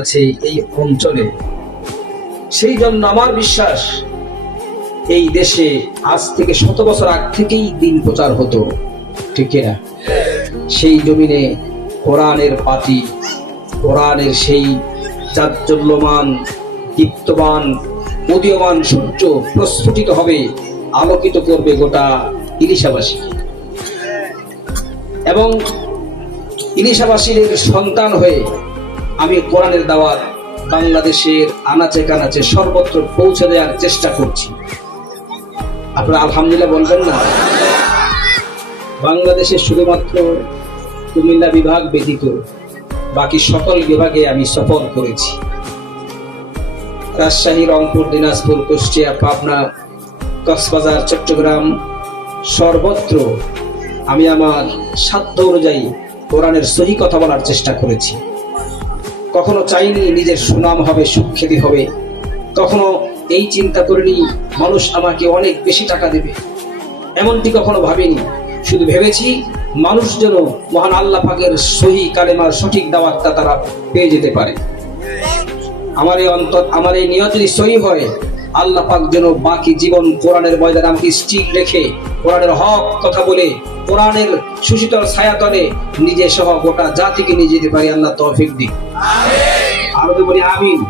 আছে এই অঞ্চলে। সেই জন্য আমার বিশ্বাস এই দেশে আজ থেকে 100 বছর আগ থেকেই দিন প্রচার হতো, ঠিক কিনা? সেই জমিনে কোরআনের পাতি, কোরআনের সেই জাজ্জল্যমান দীপ্তমান উদীয়মান সূর্য প্রস্ফুটিত হবে, আলোকিত করবে গোটা ইলিশাবাসী। এবং ইলিশাবাসীর সন্তান হয়ে আমি কোরআনের দাওয়াত বাংলাদেশের আনাচে কানাচে সর্বত্র পৌঁছে দেওয়ার চেষ্টা করছি। আপনারা আলহামদুলিল্লাহ বলবেন না? বাংলাদেশের শুধুমাত্র কুমিল্লা বিভাগ ব্যতীত বাকি সকল বিভাগে আমি সফর করেছি। রাজশাহী, রংপুর, দিনাজপুর, কুষ্টিয়া, পাবনা, কক্সবাজার, চট্টগ্রাম সর্বত্র আমি আমার সাধ্য অনুযায়ী কোরআনের সহি কথা বলার চেষ্টা করেছি। কখনো চাইনি নিজের সুনাম হবে, সুখ্যাতি হবে, কখনো এই চিন্তা করিনি মানুষ আমাকে অনেক বেশি টাকা দেবে, এমনটি কখনো ভাবিনি। শুধু ভেবেছি মানুষ যেন মহান আল্লাহ পাকের সহি কালেমার সঠিক দাওয়াতটা তারা পেয়ে যেতে পারে। আমার এই নিয়ত যদি সহি হয়, আল্লাহ পাক যেন বাকি জীবন কোরআনের ময়দানে আমাকে স্টিক রেখে কোরআনের হক কথা বলে কোরআনের সুশীতল ছায়াতলে নিজে সহ গোটা জাতিকে নিয়ে যেতে পারি। আল্লাহ তৌফিক দিক। আরো বলি আমিন।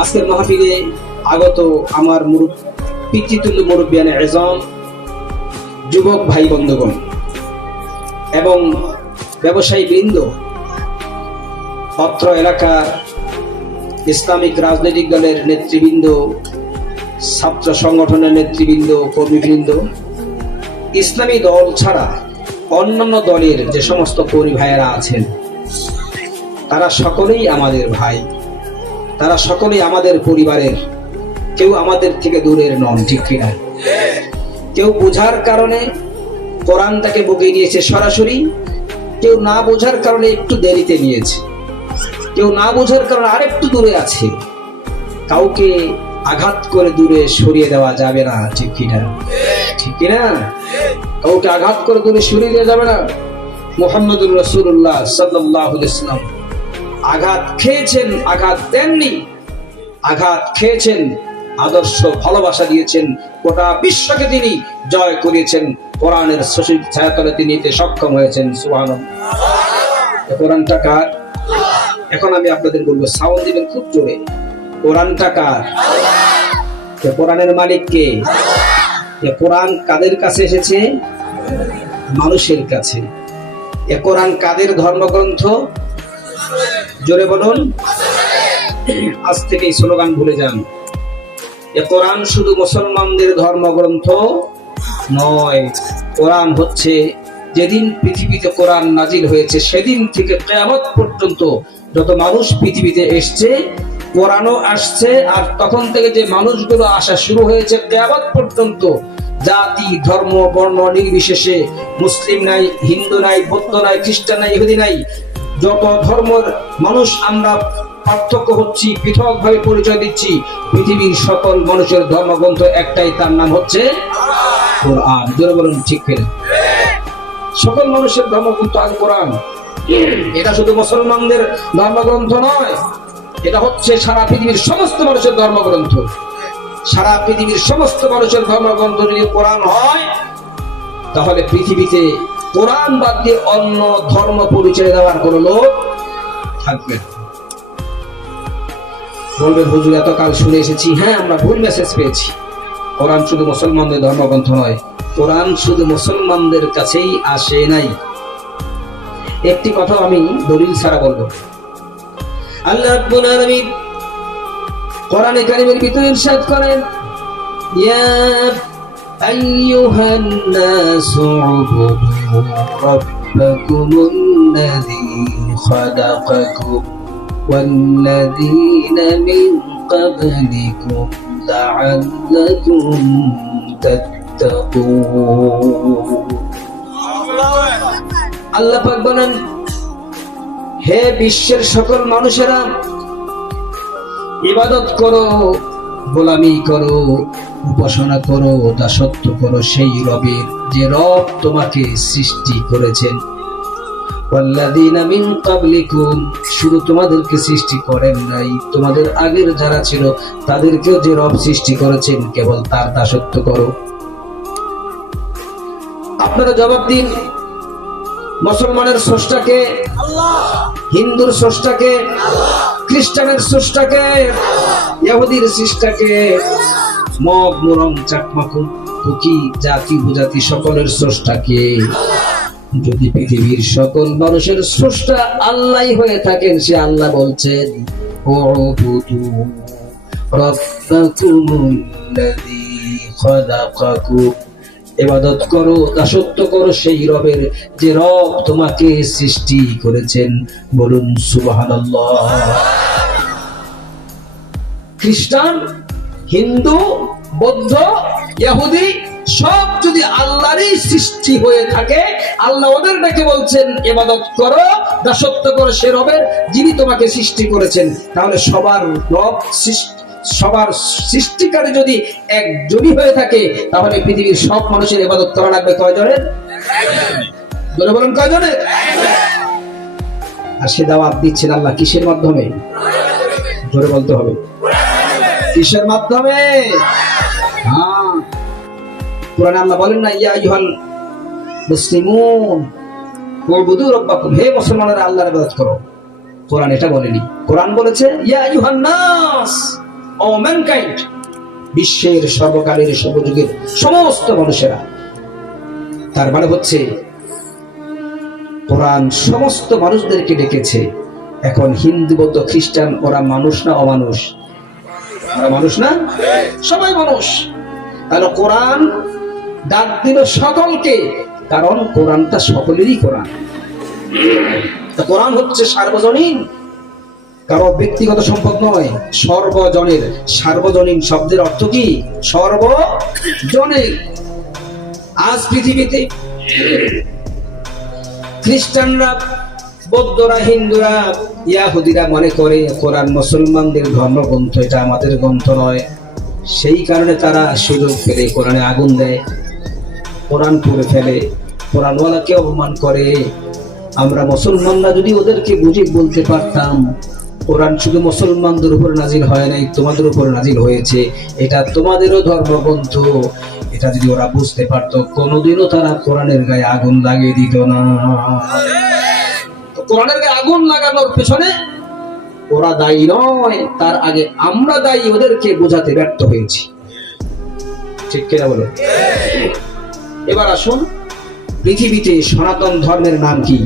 আজকের মাহফিলে আগত আমার পিতৃতুল্য মুরব্বিয়ানে আযম, যুবক ভাই বন্ধুগণ এবং ব্যবসায়ী বৃন্দ, অত্র এলাকার ইসলামিক রাজনৈতিক দলের নেতৃবৃন্দ, ছাত্র সংগঠনের নেতৃবৃন্দ, কর্মীবৃন্দ, ইসলামী দল ছাড়া অন্যান্য দলের যে সমস্ত কর্মী ভাইয়েরা আছেন, তারা সকলেই আমাদের ভাই, তারা সকলেই আমাদের পরিবারের, কেউ আমাদের থেকে দূরের নন, ঠিক কিনা? কেউ বোঝার কারণে কোরআনটাকে বুকে নিয়েছে সরাসরি, কেউ না বোঝার কারণে একটু দেরিতে নিয়েছে, কেউ না বোঝার কারণে আরেকটু দূরে আছে। কাউকে আঘাত করে দূরে সরিয়ে দেওয়া যাবে না, ঠিক কিনা? ঠিক কিনা? কাউকে আঘাত করে দূরে সরিয়ে দেওয়া যাবে না। মুহাম্মদুর রাসূলুল্লাহ সাল্লাল্লাহু আলাইহি ওয়াসাল্লাম আঘাত খেয়েছেন, আঘাত দেননি, আঘাত খেয়েছেন, আদর্শ ভালোবাসা দিয়েছেন, গোটা বিশ্বকে তিনি জয় করিয়েছেন, কোরআনের সঠিক ছায়াতলে তিনি এতে সক্ষম হয়েছেন। সুবহানাল্লাহ। কোরআনটা কার? এখন আমি আপনাদের বলবো, সাউন্ড দিবেন খুব জোরে। কোরআনটা কার? কোরআনের মালিক কে? কোরআন কাদের কাছে এসেছে? মানুষের কাছে। এ কোরআন কাদের ধর্মগ্রন্থ? জোরে বলুন। আজ থেকে এই স্লোগান ভুলে যান। এ কোরআন শুধু মুসলমানদের ধর্মগ্রন্থ নয়। কোরআন হচ্ছে যেদিন পৃথিবীতে কোরআন নাজিল হয়েছে সেদিন থেকে কিয়ামত পর্যন্ত যত মানুষ পৃথিবীতে এসছে, কোরআনও আসছে। আর তখন থেকে যে মানুষগুলো আসা শুরু হয়েছে কিয়ামত পর্যন্ত, জাতি, ধর্ম, বর্ণ নির্বিশেষে, মুসলিম নাই, হিন্দু নাই, বৌদ্ধ নাই, খ্রিস্টান নাই, ইহুদি নাই, যত ধর্মের মানুষ আমরা পার্থক্য হচ্ছি, পৃথক ভাবে পরিচয় দিচ্ছি, পৃথিবীর সকল মানুষের ধর্মগ্রন্থ একটাই, তার নাম হচ্ছে কোরআন। জোরে বলুন, ঠিক কিনা? সকল মানুষের ধর্মগ্রন্থ আল কোরআন। এটা শুধু মুসলমানদের ধর্মগ্রন্থ নয়, এটা হচ্ছে সারা পৃথিবীর সমস্ত মানুষের ধর্মগ্রন্থ। সারা পৃথিবীর সমস্ত মানুষের ধর্মগ্রন্থ যদি কোরআন হয়, তাহলে পৃথিবীতে কোরআন বাদ দিয়ে অন্য ধর্ম পরিচয় দেওয়ার কোন লোক থাকবে না। বলবেন, হুজুর এতকাল শুনে এসেছি, হ্যাঁ আমরা ভুল মেসেজ পেয়েছি। কোরআন শুধু মুসলমানদের ধর্মগ্রন্থ নয়, কোরআন শুধু মুসলমানদের কাছেই আসে নাই। একটি কথা আমি দলিল ছাড়া বলবো। আল্লাহ রাব্বুল আলামিন কোরআনে কারীমের ভিতরে ইরশাদ করেন, ইয়া আইয়ুহান নাসু উবুদু রাব্বাকুমুল্লাযী খালাকাকুম ওয়াল্লাযীনা মিন ক্বাবলিকুম লাআল্লাকুম তাত্তাকুন। আল্লাহ পাক বলেন, হে বিশ্বের সকল মানুষেরা, ইবাদত করো, গোলামি করো, উপাসনা করো, দাসত্ব করো সেই রবের, যে রব তোমাকে সৃষ্টি করেছেন। ওয়াল্লাযীনা মিন ক্বাবলিকুম, শুধু তোমাদেরকে সৃষ্টি করেন নাই, তোমাদের আগের যারা ছিল তাদেরকেও যে রব সৃষ্টি করেছেন কেবল তার দাসত্ব করো। আপনারা জবাব দিন, মুসলমানের স্রষ্টাকে আল্লাহ, হিন্দুর স্রষ্টাকে আল্লাহ, খ্রিস্টানের স্রষ্টাকে আল্লাহ, ইহুদির স্রষ্টাকে, মগ মুরং চাকমা কুকি জাতি উপজাতি সকলের স্রষ্টাকে। যদি পৃথিবীর সকল মানুষের স্রষ্টা আল্লাহই হয়ে থাকেন, সে আল্লাহ বলছেন উবুদু রাব্বাকুমুল্লাযী খালাকাকুম, ইবাদত করো, দাসত্ব করো সেই রবের যে রব তোমাকে সৃষ্টি করেছেন। বলুন সুবহানাল্লাহ। খ্রিস্টান, হিন্দু, বৌদ্ধ, ইহুদি সব যদি আল্লাহরই সৃষ্টি হয়ে থাকে, আল্লাহ ওদের ডেকে বলছেন ইবাদত করো, দাসত্ব করো সে রবের যিনি তোমাকে সৃষ্টি করেছেন, তাহলে সবার রব সবার সৃষ্টিকারী যদি একজনই হয়ে থাকে, তাহলে পৃথিবীর সব মানুষের ইবাদত করা লাগবে কয়জনের? জোরে বলুন কয়জনের? আর সে দাওয়াত দিচ্ছেন আল্লাহ কিসের মাধ্যমে? জোরে বলতে হবে, কিসের মাধ্যমে? হ্যাঁ, কোরআনে আল্লাহ বলেন না ইয়া আইয়ুহাল মুসলিমুন উবুদু রাব্বাকুম, হে মুসলমানেরা আল্লাহর ইবাদত করো। কোরআন এটা বলেনি, কোরআন বলেছে ইয়া আইয়ুহান নাস, ও ম্যানকাইন্ড, বিশ্বের সর্বকালের সর্বযুগের সমস্ত মানুষেরা। তার মানে হচ্ছে কোরআন সমস্ত মানুষদেরকে ডেকেছে। এখন হিন্দু, বৌদ্ধ, খ্রিস্টান ওরা মানুষ না অমানুষ? ওরা মানুষ না? সবাই মানুষ। তাহলে কোরআন ডাক দিল সকলকে, কারণ কোরআনটা সকলেরই কোরআন। কোরআন হচ্ছে সার্বজনীন, কারো ব্যক্তিগত সম্পদ নয়, সর্বজনের। সার্বজনীন শব্দের অর্থ কি? সর্বজনীন। আজ পৃথিবীতে খ্রিস্টানরা, বৌদ্ধরা, হিন্দুরা, ইহুদিরা মনে করে কোরআন মুসলমানদের ধর্মগ্রন্থ, এটা আমাদের গ্রন্থ নয়। সেই কারণে তারা সুযোগ পেলে কোরআনে আগুন দেয়, কোরআন পড়ে ফেলে, কোরআনওয়ালাকে অপমান করে। আমরা মুসলমানরা যদি ওদেরকে বুঝিয়ে বলতে পারতাম কোরআন শুধু মুসলমানদের উপর নাজিল হয় নাই, তোমাদের উপর নাজিল হয়েছে, এটা তোমাদেরও ধর্মগ্রন্থ, এটা যদি ওরা বুঝতে পারতো, কোনোদিনও তারা কোরআনের গায়ে আগুন লাগিয়ে দিত না। কোরআনের গায়ে আগুন লাগানোর পেছনে ওরা দায়ী নয়, তার আগে আমরা দায়ী, ওদেরকে বোঝাতে ব্যর্থ হয়েছি। ঠিক কিনা বলো? এবার আসুন, পৃথিবীতে সনাতন ধর্মের নাম কি?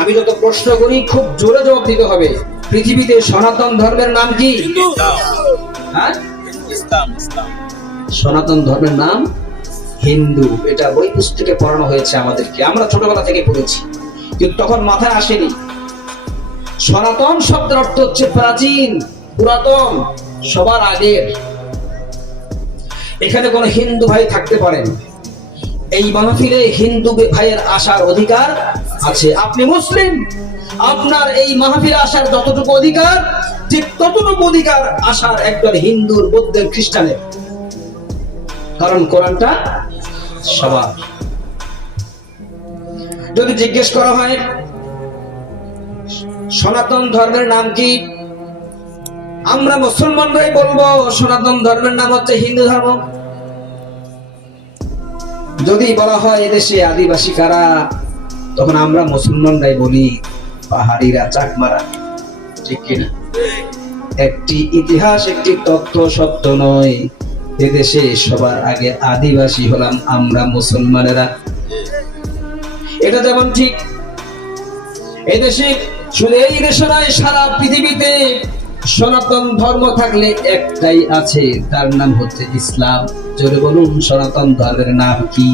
আমি যত প্রশ্ন করি খুব জোরে জবাব দিতে হবে। পৃথিবীতে সনাতন ধর্মের নাম কি? হ্যাঁ, সনাতন ধর্মের নাম হিন্দু। এটা বই পুস্তকে পড়ানো হয়েছে আমাদেরকে, আমরা ছোটবেলা থেকে পড়েছি, কিন্তু তখন মাথায় আসেনি। সনাতন শব্দের অর্থ হচ্ছে প্রাচীন, পুরাতন, সবার আগের। এখানে কোন হিন্দু ভাই থাকতে পারেন, এই মাহফিলে হিন্দু ভাইয়ের আসার অধিকার আছে। আপনি মুসলিম, আপনার এই মাহফিলে আসার যতটুকু অধিকার, ঠিক ততটুকু অধিকার আসার একজন হিন্দুর, বৌদ্ধের, খ্রিস্টানের। কারণ কোরআনটা সবার। যদি জিজ্ঞেস করা হয় সনাতন ধর্মের নাম কি, আমরা মুসলমানরাই বলবো সনাতন ধর্মের নাম হচ্ছে হিন্দু ধর্ম। যদি বলা হয় এদেশে আদিবাসী কারা, তখন আমরা মুসলমানরাই বলি পাহাড়িরা, চাকমারা। ঠিক কিনা? একটি ইতিহাস, একটি তথ্য সত্য নয়, এদেশে সবার আগে আদিবাসী হলাম আমরা মুসলমানেরা। এটা যেমন ঠিক, এদেশে শুধু এই দেশে নয়, সারা পৃথিবীতে সনাতন ধর্ম থাকলে একটাই আছে, তার নাম হচ্ছে ইসলাম। জোরে বলুন সনাতন ধর্মের নাম কি?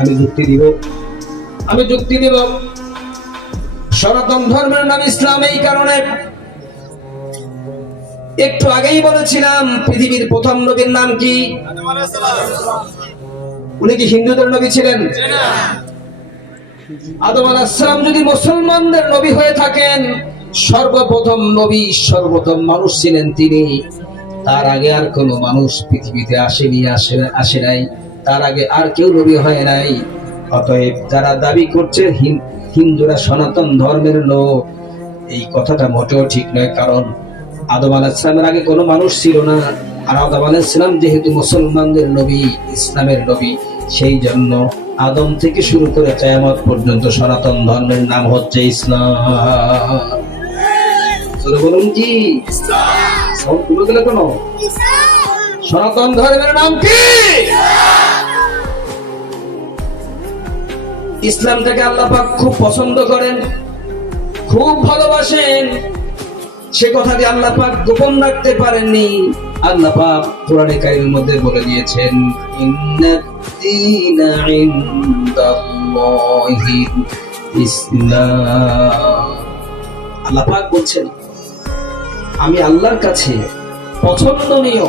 আমি যুক্তি দিব। সনাতন ধর্মের নাম ইসলাম এই কারণে, একটু আগেই বলেছিলাম পৃথিবীর প্রথম নবীর নাম কি? উনি কি হিন্দুদের নবী ছিলেন? আদম আলাইহিস সালাম যদি মুসলমানদের নবী হয়ে থাকেন, সর্বপ্রথম নবী, সর্বপ্রথম মানুষ ছিলেন তিনি। তার আগে আর কোন মানুষ পৃথিবীতে আসে নাই, তার আগে আর কেউ নবী হয় নাই। অতএব যারা দাবি করছে হিন্দুরা সনাতন ধর্মের লোক, এই কথাটা মোটেও ঠিক নয়। কারণ আদম আলাইহিস সালামের আগে কোনো মানুষ ছিল না, আর আদম আলাইহিস সালাম যেহেতু মুসলমানদের নবী, ইসলামের নবী, সেই জন্য আদম থেকে শুরু করে কিয়ামত পর্যন্ত সনাতন ধর্মের নাম হচ্ছে ইসলাম। বলুন কি ইসলাম? সনাতন ধর্মের নাম কি? ইসলামটাকে আল্লাহ পাক খুব পছন্দ করেন, খুব ভালোবাসেন। সে কথাটি আল্লাহ পাক গোপন রাখতে পারেননি। আল্লাহ পাক কোরআনে কারীমের মধ্যে বলে দিয়েছেন, ইন্নাদ-দীনা ইনদাল্লাহিল ইসলাম। আল্লাহ পাক বলছেন, আমি আল্লাহর কাছে পছন্দনীয়,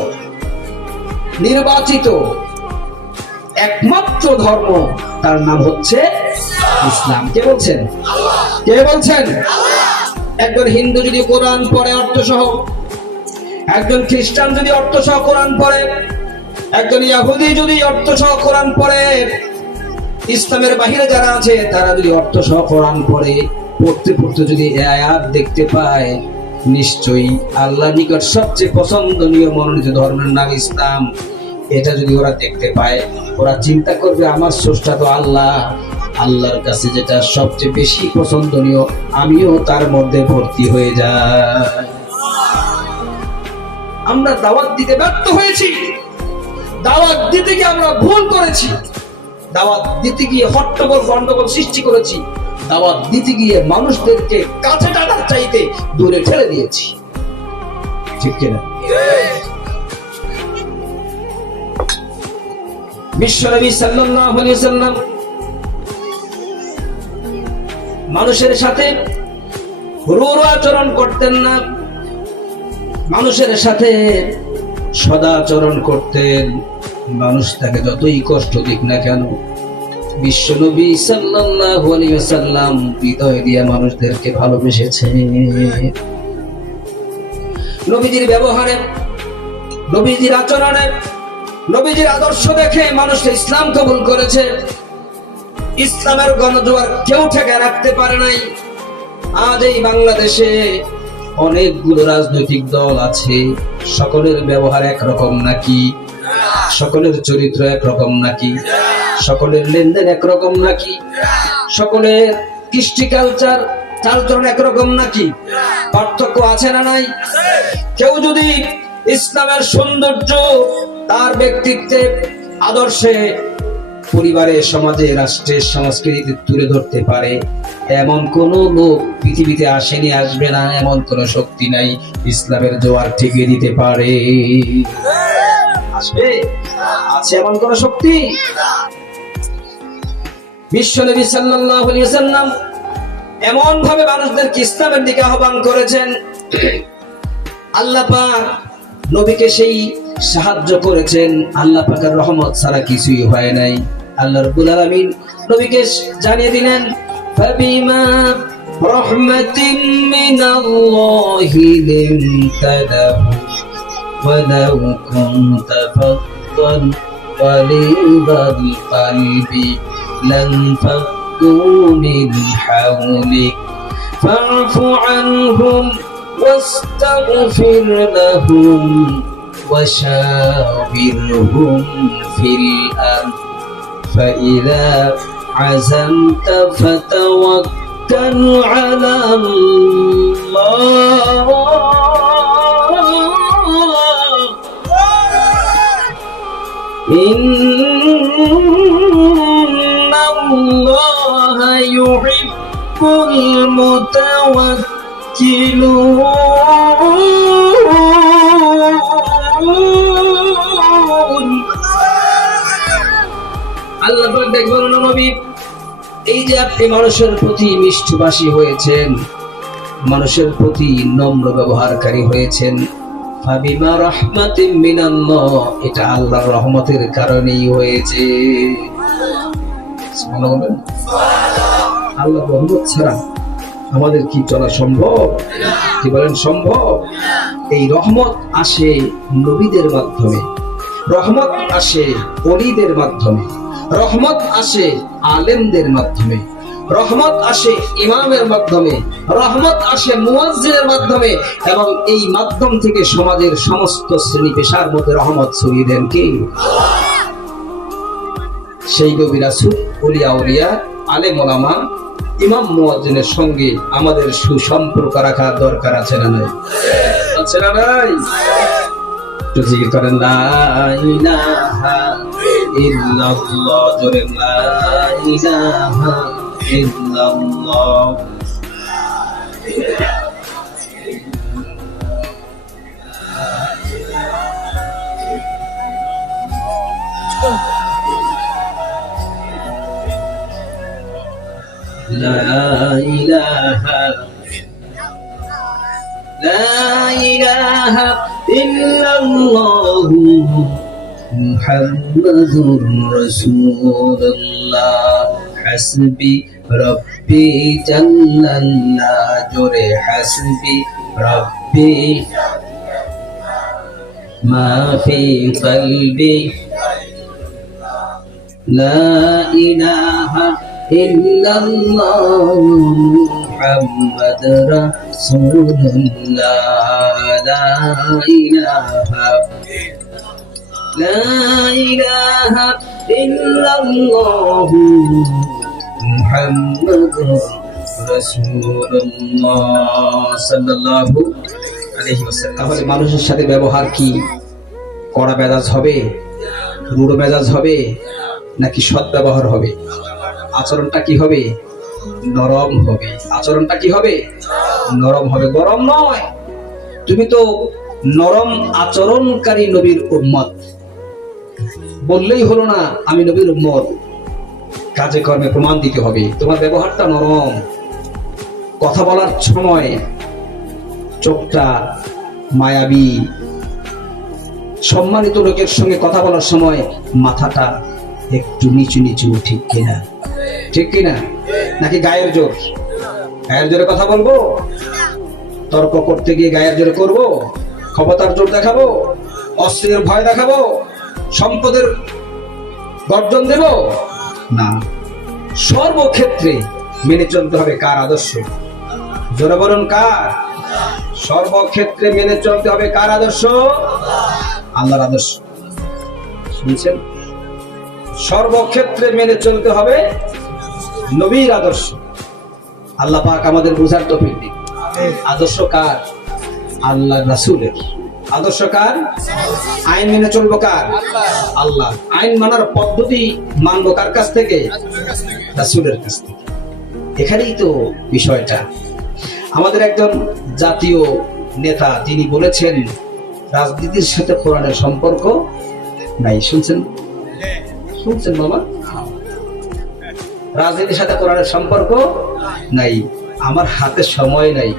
নির্বাচিত একমাত্র ধর্ম, তার নাম হচ্ছে ইসলাম। কে বলছেন? কে বলছেন? একজন হিন্দু যদি কোরআন পড়ে অর্থ সহ, একজন খ্রিস্টান যদি অর্থ সহ কোরআন পড়ে, একজন ইহুদি যদি অর্থ সহ কোরআন পড়ে, ইসলামের বাহিরে যারা আছে তারা যদি অর্থ সহ কোরআন পড়ে, পড়তে পড়তে যদি এই আয়াত দেখতে পায়, নিশ্চয়ই আল্লাহর নিকট সবচেয়ে পছন্দনীয় মনোনীত ধর্মের নাম ইসলাম, এটা যদি ওরা দেখতে পায়, ওরা চিন্তা করবে আমার স্রষ্টা তো আল্লাহ, আল্লাহর কাছে যেটা সবচেয়ে বেশি পছন্দনীয় আমিও তার মধ্যে ভর্তি হয়ে যাই। আমরা দাওয়াত দিতে ব্যর্থ হয়েছি, দাওয়াত দিতে গিয়ে আমরা ভুল করেছি, দাওয়াত দিতে গিয়ে হট্টগোল গন্ডগোল সৃষ্টি করেছি, দাওয়াত দিতে গিয়ে মানুষদেরকে কাছে টানার চাইতে দূরে ঠেলে দিয়েছি। ঠিক কিনা? বিশ্বনবী সাল্লাল্লাহু আলাইহি ওয়াসাল্লাম মানুষের সাথে রূঢ় আচরণ করতেন না, মানুষের সাথে সদাচরণ করতেন। মানুষ তাকে যতই কষ্ট দিক না কেন, বিশ্বনবী সাল্লাল্লাহু আলাইহি ওয়াসাল্লাম হৃদয় দিয়ে মানুষদেরকে ভালোবেসেছেন। নবীজির ব্যবহারে, নবীজির আচরণে, নবীজির আদর্শ দেখে মানুষ ইসলাম কবুল করেছে। ইসলামের গণজোয়ার কেউ ঠেকে রাখতে পারে নাই। আজ এই বাংলাদেশে অনেকগুলো রাজনৈতিক দল আছে, সকলের ব্যবহার একরকম নাকি? সকলের চরিত্র একরকম নাকি? সকলের লেনদেন একরকম নাকি? সকলের কৃষ্টি কালচার চালচলন একরকম নাকি? পার্থক্য আছে না নাই? কেউ যদি ইসলামের সৌন্দর্য তার ব্যক্তিত্বে, আদর্শে, পরিবারে, সমাজে, রাষ্ট্রের সংস্কৃতিতে তুলে ধরতে পারে, এমন কোন লোক পৃথিবীতে আসেনি, আসবে না, এমন কোন শক্তি নাই ইসলামের জোয়ার ঠেকিয়ে দিতে পারে। আসবে? আছে এমন কোন শক্তি? বিশ্বনবী সাল্লাল্লাহু আলাইহি ওয়াসাল্লাম এমন ভাবে মানুষদেরকে ইসলামের দিকে আহ্বান করেছেন, আল্লাহ পাক নবীকে সেই সাহায্য করেছেন। আল্লাহ পাকের রহমত ছাড়া কিছুই হয় নাই। আল্লাহ রাব্বুল আলামিন নবীকে জানিয়ে দিলেন, ফাবিমা রাহমাতিন মিনাল্লাহি লিনতাদাহু ওয়ালাউ কুনতা ফাদ্দান গালিবাল কলবি লানফাদ্দু মিন হাওলিক ফা'ফু আনহুম واستغفر لهم وشاورهم في الأمر فإذا عزمت فتوكل على الله إن الله يحب المتوكلين। আল্লাহ পাক দেখবেন নবী, এই যে আপনি মানুষের প্রতি মিষ্টভাষী হয়েছেন, মানুষের প্রতি নম্র ব্যবহারকারী হয়েছেন, ফাবিমা রাহমাতিন মিনাল্লাহ, এটা আল্লাহর রহমতের কারণেই হয়েছে। সুবহানাল্লাহ। আল্লাহর রহমত ছাড়া আমাদের কি চলা সম্ভব? কি বলেন সম্ভব? এই রহমত আসে নবীদের মাধ্যমে, রহমত আসে ওলিদের মাধ্যমে, রহমত আসে আলেমদের মাধ্যমে, রহমত আসে ইমামের মাধ্যমে, রহমত আসে মুয়াজ্জিনের মাধ্যমে, এবং এই মাধ্যম থেকে সমাজের সমস্ত শ্রেণী পেশার মধ্যে রহমত ছড়িয়ে দেন কে? সেই নবী রাসূল, ওলিয়া উলিয়া, আলেম ওলামা, ইমাম মুয়াজ্জিনের সঙ্গে আমাদের সুসম্পর্ক রাখার দরকার আছে না নাই? আছে না নাই? তো জিকির করেন লা ইলাহা ইল্লাল্লাহ, জোরে লা ইলাহা ইল্লাল্লাহ। লা ইলাহা ইল্লাল্লাহু মুহাম্মাদুর রাসূলুল্লাহ। হাসবি রব্বি জাল্লাল্লাহ, জোরে হাসবি রব্বি মা ফি কলবি লা ইলাহা ইল্লাল্লাহু মুহাম্মাদুর রাসূলুল্লাহ। লা ইলাহা ইল্লাল্লাহু মুহাম্মাদুর রাসূলুল্লাহ সাল্লাল্লাহু আলাইহি ওয়াসাল্লাম। তাহলে মানুষের সাথে ব্যবহার কি কড়া মেজাজ হবে, রূঢ় মেজাজ হবে, নাকি সৎ ব্যবহার হবে? আচরণটা কি হবে? নরম হবে। আচরণটা কি হবে? নরম হবে, গরম নয়। তুমি তো নরম আচরণকারী নবীর উম্মত, বললেই হলো না আমি নবীর উম্মত, কাজে কর্মে প্রমাণ দিতে হবে। তোমার ব্যবহারটা নরম, কথা বলার সময় চোখটা মায়াবী, সম্মানিত লোকের সঙ্গে কথা বলার সময় মাথাটা একটু নিচু নিচু, ঠিক কিনা? ঠিক কিনা? নাকি গায়ের জোর? গায়ের জোরে কথা বলবো? তর্ক করতে গিয়ে গায়ের জোরে করবো? ক্ষমতার জোর দেখাবো? অস্ত্রের ভয় দেখাবো? সম্পদের গর্জন দেব? না। সর্বক্ষেত্রে মেনে চলতে হবে কার আদর্শ? জোরে বলুন কার? সর্বক্ষেত্রে মেনে চলতে হবে কার আদর্শ? আল্লাহর আদর্শ। শুনছেন? সর্বক্ষেত্রে মেনে চলতে হবে নবীর আদর্শ। আল্লাহ পাক আমাদের বুঝার তৌফিক দিন। আদর্শ কার? আল্লাহ রাসূলের। আদর্শ কার? আইন মেনে চলবো কার? আল্লাহ। আইন মানার পদ্ধতি মানবো কার কাছ থেকে? রাসূলের কাছ থেকে। এখানেই তো বিষয়টা। আমাদের একজন জাতীয় নেতা তিনি বলেছেন রাজনীতির সাথে কোরআনের সম্পর্ক নাই। শুনছেন? শুনছেন বাবা? রাজনীতির সাথে কোরআনের সম্পর্ক নাই। আমার হাতে সময় নাই,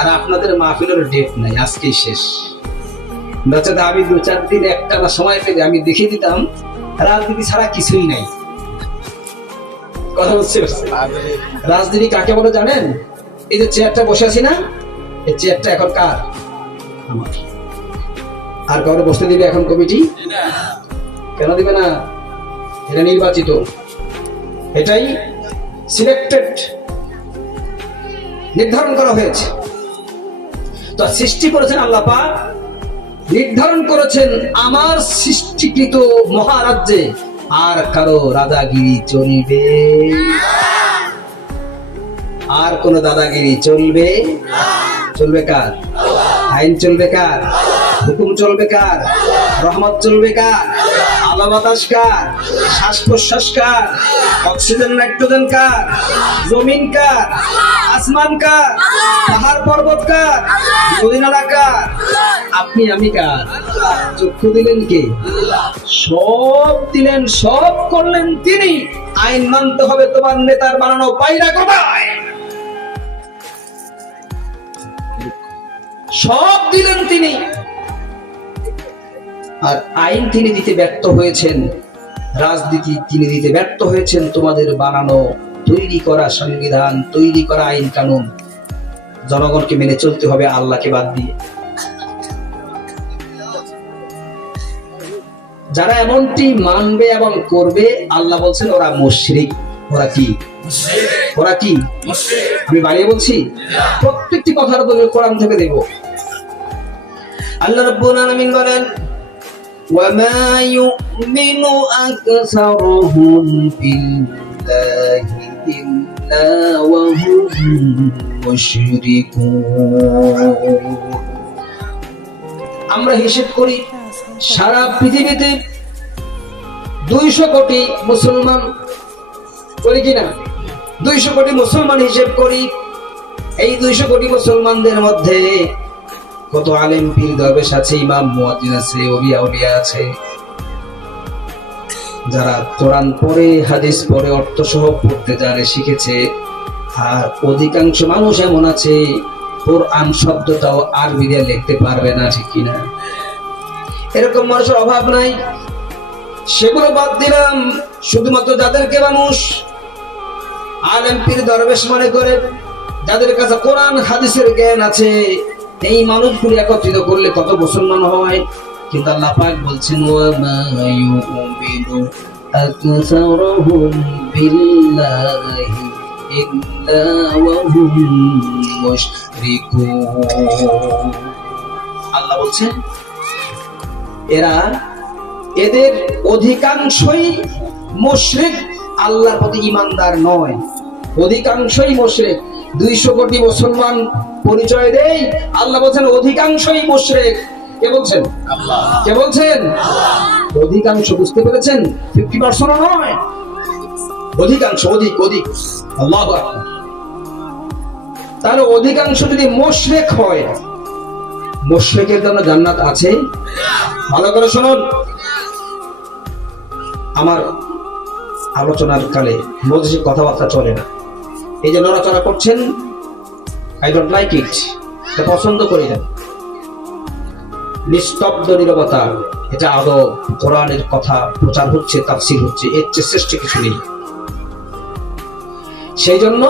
আর আপনাদের মাহফিলের ডেট নাই, আজকেই শেষ। নচেত আমি 2-4 দিন একটানা সময় পেলে আমি দেখিয়ে দিতাম রাজনীতি ছাড়া কিছুই নাই। কথা হচ্ছে, রাজনীতি কাকে বলে জানেন? এই যে চেয়ারটা বসে আছি না, এই চেয়ারটা এখন কার? আমার। আর কাউকে বসতে দিবে এখন কমিটি? কেন দিবে না? এটা নির্বাচিত, এটাই সিলেক্টেড, নির্ধারণ করা হয়েছে। তো সৃষ্টি করেছেন আল্লাহ পাক, নির্ধারণ করেছেন আমার সৃষ্টিকৃত মহারাজ্যে আর কারো রাজাগিরি চলবে? আর কোন দাদাগিরি চলবে? চলবে কার? আইন চলবে কার? হুকুম চলবে কার? রহমত চলবে কার? আলো বাতাস কার? শ্বাস প্রশ্বাস কার? অক্সিজেন নাইট্রোজেন কার? জমিন কার? আসমান কার? পাহাড় পর্বত কার? নদী নালা কার? আপনি আমি কার? চক্ষু দিলেন কে? সব দিলেন, সব করলেন তিনি। আইন মানতে হবে তোমার নেতার বানানো পায়রা কোথায়? সব দিলেন তিনি, আর আইন তিনি দিতে ব্যর্থ হয়েছেন, রাজনীতি তিনি দিতে ব্যর্থ হয়েছেন। তোমাদের বানানো তৈরি করা সংবিধান, তৈরি করা আইন কানুন জনগণকে মেনে চলতে হবে আল্লাহকে বাদ দিয়ে। যারা এমনটি মানবে এবং করবে, আল্লাহ বলছেন ওরা মুশরিক। ওরা কি? ওরা কি? আমি বাড়িয়ে বলছি, প্রত্যেকটি কথার দলিল কোরআন থেকে দেব। আল্লাহ রাব্বুল আলামিন বলেন, ওয়ামা ইউমিনু আকসারুহুম বিল্লাহি ইল্লা ওয়া হুম মুশরিকুন। আমরা হিসাব করি সারা পৃথিবীতে 200 কোটি মুসলমান, করি কিনা? 200 কোটি মুসলমান হিসেব করি। এই 200 কোটি মুসলমানদের মধ্যে কত আলেম, পীর, দরবেশ আছে, ইমাম, মুয়াজ্জিন আছে, ওলিয়া উলিয়া আছে, যারা কোরআন পড়ে, হাদিস পড়ে, অর্থ সহ পড়তে জানে, শিখেছে। আর অধিকাংশ মানুষ এমন আছে কোরআন শব্দটাও আরবি দিয়ে লিখতে পারবে না, ঠিক কিনা? এরকম মানুষের অভাব নাই। সেগুলো বাদ দিলাম, শুধুমাত্র যাদেরকে মানুষ আলেম, পীর, দরবেশ মনে করে, যাদের কাছে কোরআন হাদিসের জ্ঞান আছে, এই মানুষগুলি একত্রিত করলে কত মুসলমান হয়। কিন্তু আল্লাহ পাক বলছেন, ওয়ামা ইউমিনু আকসারুহুম বিল্লাহি ইল্লা ওয়া হুম মুশরিকুন। আল্লাহ বলছেন এদের অধিকাংশই মুশরিক, আল্লাহর প্রতি ঈমানদার নয়। অধিকাংশই মুশরিক। 200 কোটি মুসলমান পরিচয় দেই, আল্লাহ বলছেন অধিকাংশই মুশরিক। কে বলছেন? আল্লাহ। কে বলছেন? আল্লাহ। অধিকাংশ, বুঝতে পেরেছেন? 50% নয়, অধিকাংশ, অধিক। আল্লাহু আকবার। তাহলে অধিকাংশ যদি মুশরিক হয়, মুশরিকের জন্য জান্নাত আছে? ভালো করে শুনুন, আমার আলোচনার কালে মজলিসে কথাবার্তা চলে না। এই যে নড়াচড়া করছেন, আই ডোন্ট লাইক ইট, এটা পছন্দ করি না। নিস্তব্ধ নীরবতা, এটা আদব। কোরআনের কথা প্রচার হচ্ছে, তাফসীর হচ্ছে, এর চেয়ে শ্রেষ্ঠ কিছু নেই। সেই জন্য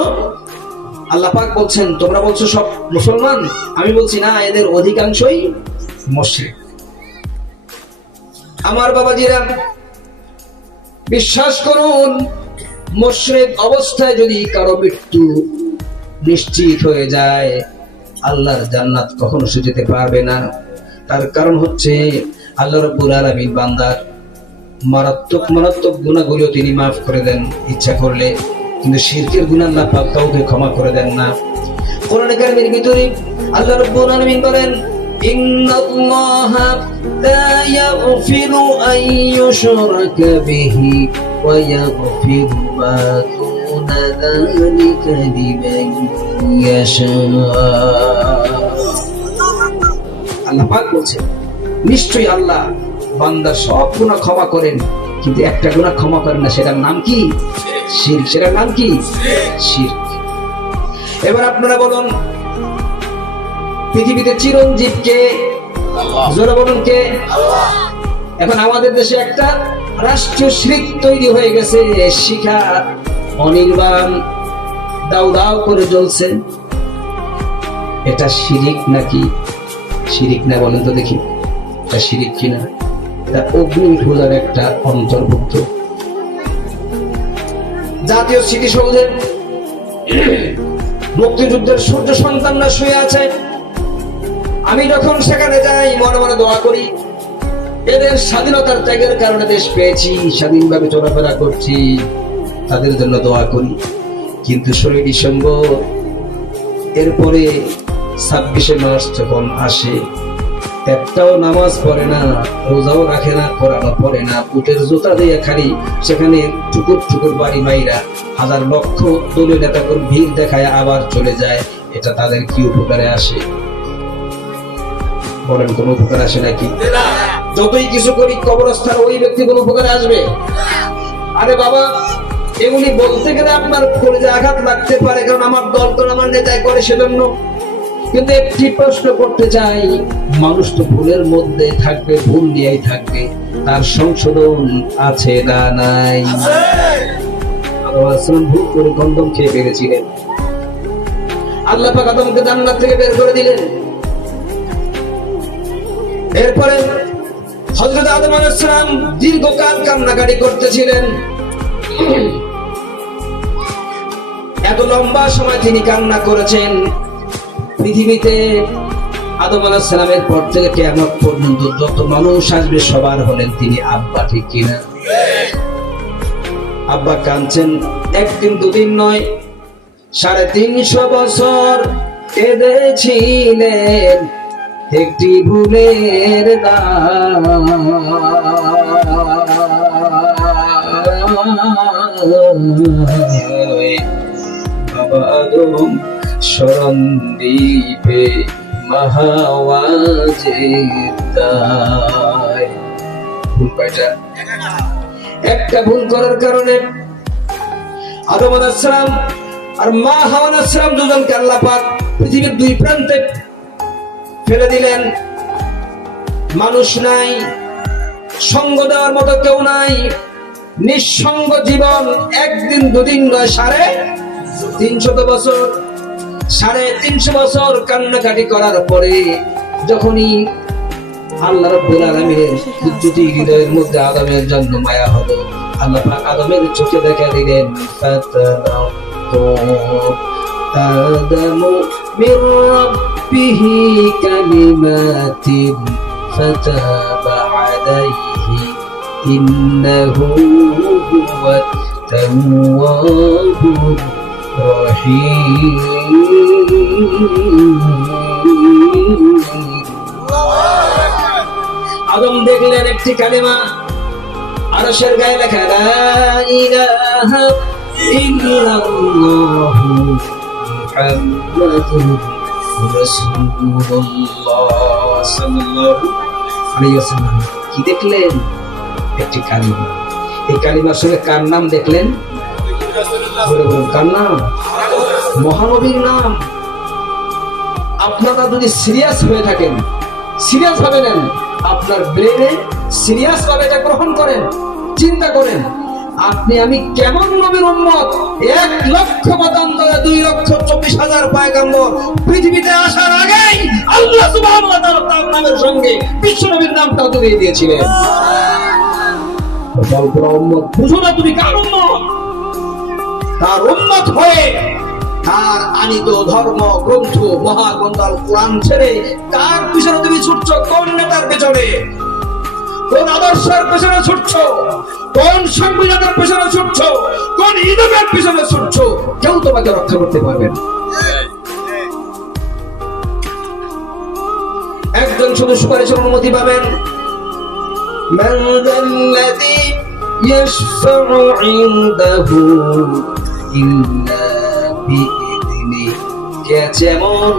আল্লাহ পাক বলছেন, তোমরা বলছো সব মুসলমান, আমি বলছি না, এদের অধিকাংশই মুশরিক। আমার বাবাজিরা, বিশ্বাস করুন, মুশরিক অবস্থায় যদি কারো মৃত্যু নিশ্চিত হয়ে যায়, আল্লাহর জান্নাত কখনো সে যেতে পারবে না। তার কারণ হচ্ছে আল্লাহ রাব্বুল আলামিন বান্দার মারাত্মক গুনাহগুলো তিনি মাফ করে দেন ইচ্ছা করলে, কিন্তু শিরকের গুনাহ আল্লাহ পাক কাউকে ক্ষমা করে দেন না। কোরআনে কারীমের ভিতরে আল্লাহ রাব্বুল আলামিন বলেন, ইন্নাল্লাহা লা ইয়াগফিরু আন ইউশরাকা বিহি ওয়া ইয়াগফিরু মা দুনা যালিকা লিমান ইয়াশা। আল্লাহ পাক বলছেন, নিশ্চয়ই আল্লাহ বান্দার সব গুনাহ ক্ষমা করেন, কিন্তু একটা গুনাহ ক্ষমা করেন না, সেটার নাম কি? শিরক। সেটার নাম কি? শিরক। এবার আপনারা বলুন, পৃথিবীতে চিরঞ্জীব কে? জোরে বলুন কে? এখন আমাদের দেশে একটা রাষ্ট্রীয় শিরক তৈরি হয়ে গেছে, শিখা অনির্বাণ দাউ দাউ করে জ্বলছে। এটা শিরক নাকি? শিরক না, বলেন তো দেখি, এটা শিরক কিনা? এটা অগ্নিপূজার একটা অন্তর্ভুক্ত। জাতীয় স্মৃতিসৌধে মুক্তিযুদ্ধের সূর্য সন্তানরা শুয়ে আছে। আমি যখন সেখানে যাই, মনে মনে দোয়া করি, এদের স্বাধীনতার ত্যাগের কারণে দেশ পেয়েছি, স্বাধীনভাবে চলাফেরা করছি, তাদের জন্য দোয়া করি। কিন্তু 16 ডিসেম্বর এরপরে 26শে মার্চ যখন আসে, একটাও নামাজ পড়ে না, রোজাও রাখে না, কোরআনও পড়ে না, উটের জুতা দিয়ে খালি সেখানে টুকুর টুকুর বাড়ি মাইরা হাজার লক্ষ দলীয় নেতাকর্মী ভিড় দেখায় আবার চলে যায়। এটা তাদের কি উপকারে আসে? বলেন, কোন উপকার আসে নাকি? যতই কিছু করি, কবরস্থান ওই ব্যক্তি কোন উপকারে আসবে? আরে বাবা, এগুলি বলতে গেলে আপনার কলিজে আঘাত লাগতে পারে, কারণ আমার দল তো আমার নেতাই করে, সেজন্য। কিন্তু একটি প্রশ্ন করতে চাই, মানুষ তো ভুলের মধ্যে থাকবে, ভুল নিয়েই থাকবে, তার সংশোধন আছে না নাই? ভুল করে কন্ডম খেয়ে ফেলেছিলেন, আল্লাহ পাক আদমকে জান্নাত থেকে বের করে দিলেন। এরপরে হযরত আদম আলাইহিস সালাম দীর্ঘকাল কান্নাকাটি করতেছিলেন। এত লম্বা সময় তিনি কান্না করেছেন। পৃথিবীতে আদম আলাইহিস সালামের পর থেকে কিয়ামত পর্যন্ত যত মানুষ আসবে সবার হলেন তিনি আব্বা, ঠিক কিনা? আব্বা কাঁদছেন, একদিন দুদিন নয়, 350 বছর কেঁদেছিলেন একটি ভুলের দায়। বাবা আদম শরণ দিবে মাহাওয়াজের দায়। ভুল কয়টা? একটা ভুল করার কারণে আদম আলাইহিস সালাম আর মা হাওয়া আলাইহিস সালাম দুজনকে আল্লাহ পাক পৃথিবীর দুই প্রান্তে ফেলে দিলেন। মানুষ নাই, সঙ্গ দেওয়ার মতো কেউ নাই, নিঃসঙ্গ জীবন। একদিন দুদিন নয়, 350 বছর। 350 বছর কান্নাকাটি করার পরে যখনই আল্লাহ রাব্বুল আলামিনের কুদরতি হৃদয়ের মধ্যে আদমের জন্য মায়া হলো, আল্লাহ পাক আদমের চোখে দেখা দিলেন আদমু মির রাব্বিহি কালিমাতিন ফাতাবা আলাইহি ইন্নাহু হুয়াত তাওয়াবুর রহিম। আদম দেখলেন একটি কালিমা আরশের গায়ে লেখা, লা ইলাহা ইল্লাল্লাহু মুহাম্মাদুর রাসূলুল্লাহ সাল্লাল্লাহু আলাইহি ওয়াসাল্লাম। কি দেখলেন? একটি কালিমা। এই কালিমার সঙ্গে কার নাম দেখলেন? কার নাম? মহানবীর নাম। আপনারা যদি সিরিয়াস হয়ে থাকেন, সিরিয়াস ভাবে নেন, আপনার ব্রেনে সিরিয়াস ভাবে এটা গ্রহণ করেন, চিন্তা করেন আপনি আমি কেমন নবীর উম্মত। 1,00,000 মতান্তরে 2,24,000 পয়গম্বর পৃথিবীতে আসার আগেই আল্লাহ সুবহানাহু ওয়া তাআলা তার নামের সঙ্গে বিশ্ব নবীর নামটাও জড়িয়ে দিয়েছিলেন। উম্মত বুঝো না তুমি কার উম্মত? তার উম্মত হয়ে তার আনিত ধর্ম গ্রন্থ মহাগ্রন্থ আল কোরআন ছেড়ে কার পিছনে তুমি ছুটছো? কোন নেতার পেছনে, কোন আদর্শের পেছনে ছুটছো, কোন সংবিধানের পেছনে ছুটছো, কোন ইমামের পেছনে ছুটছো? কেউ তোমাকে রক্ষা করতে পারবে না। একজন শুধু সুপারিশের অনুমতি পাবেন, মান যাল্লাযী ইয়াশফা'ু ইনদাহু ইল্লা বিইذনিহি। কে আছে এমন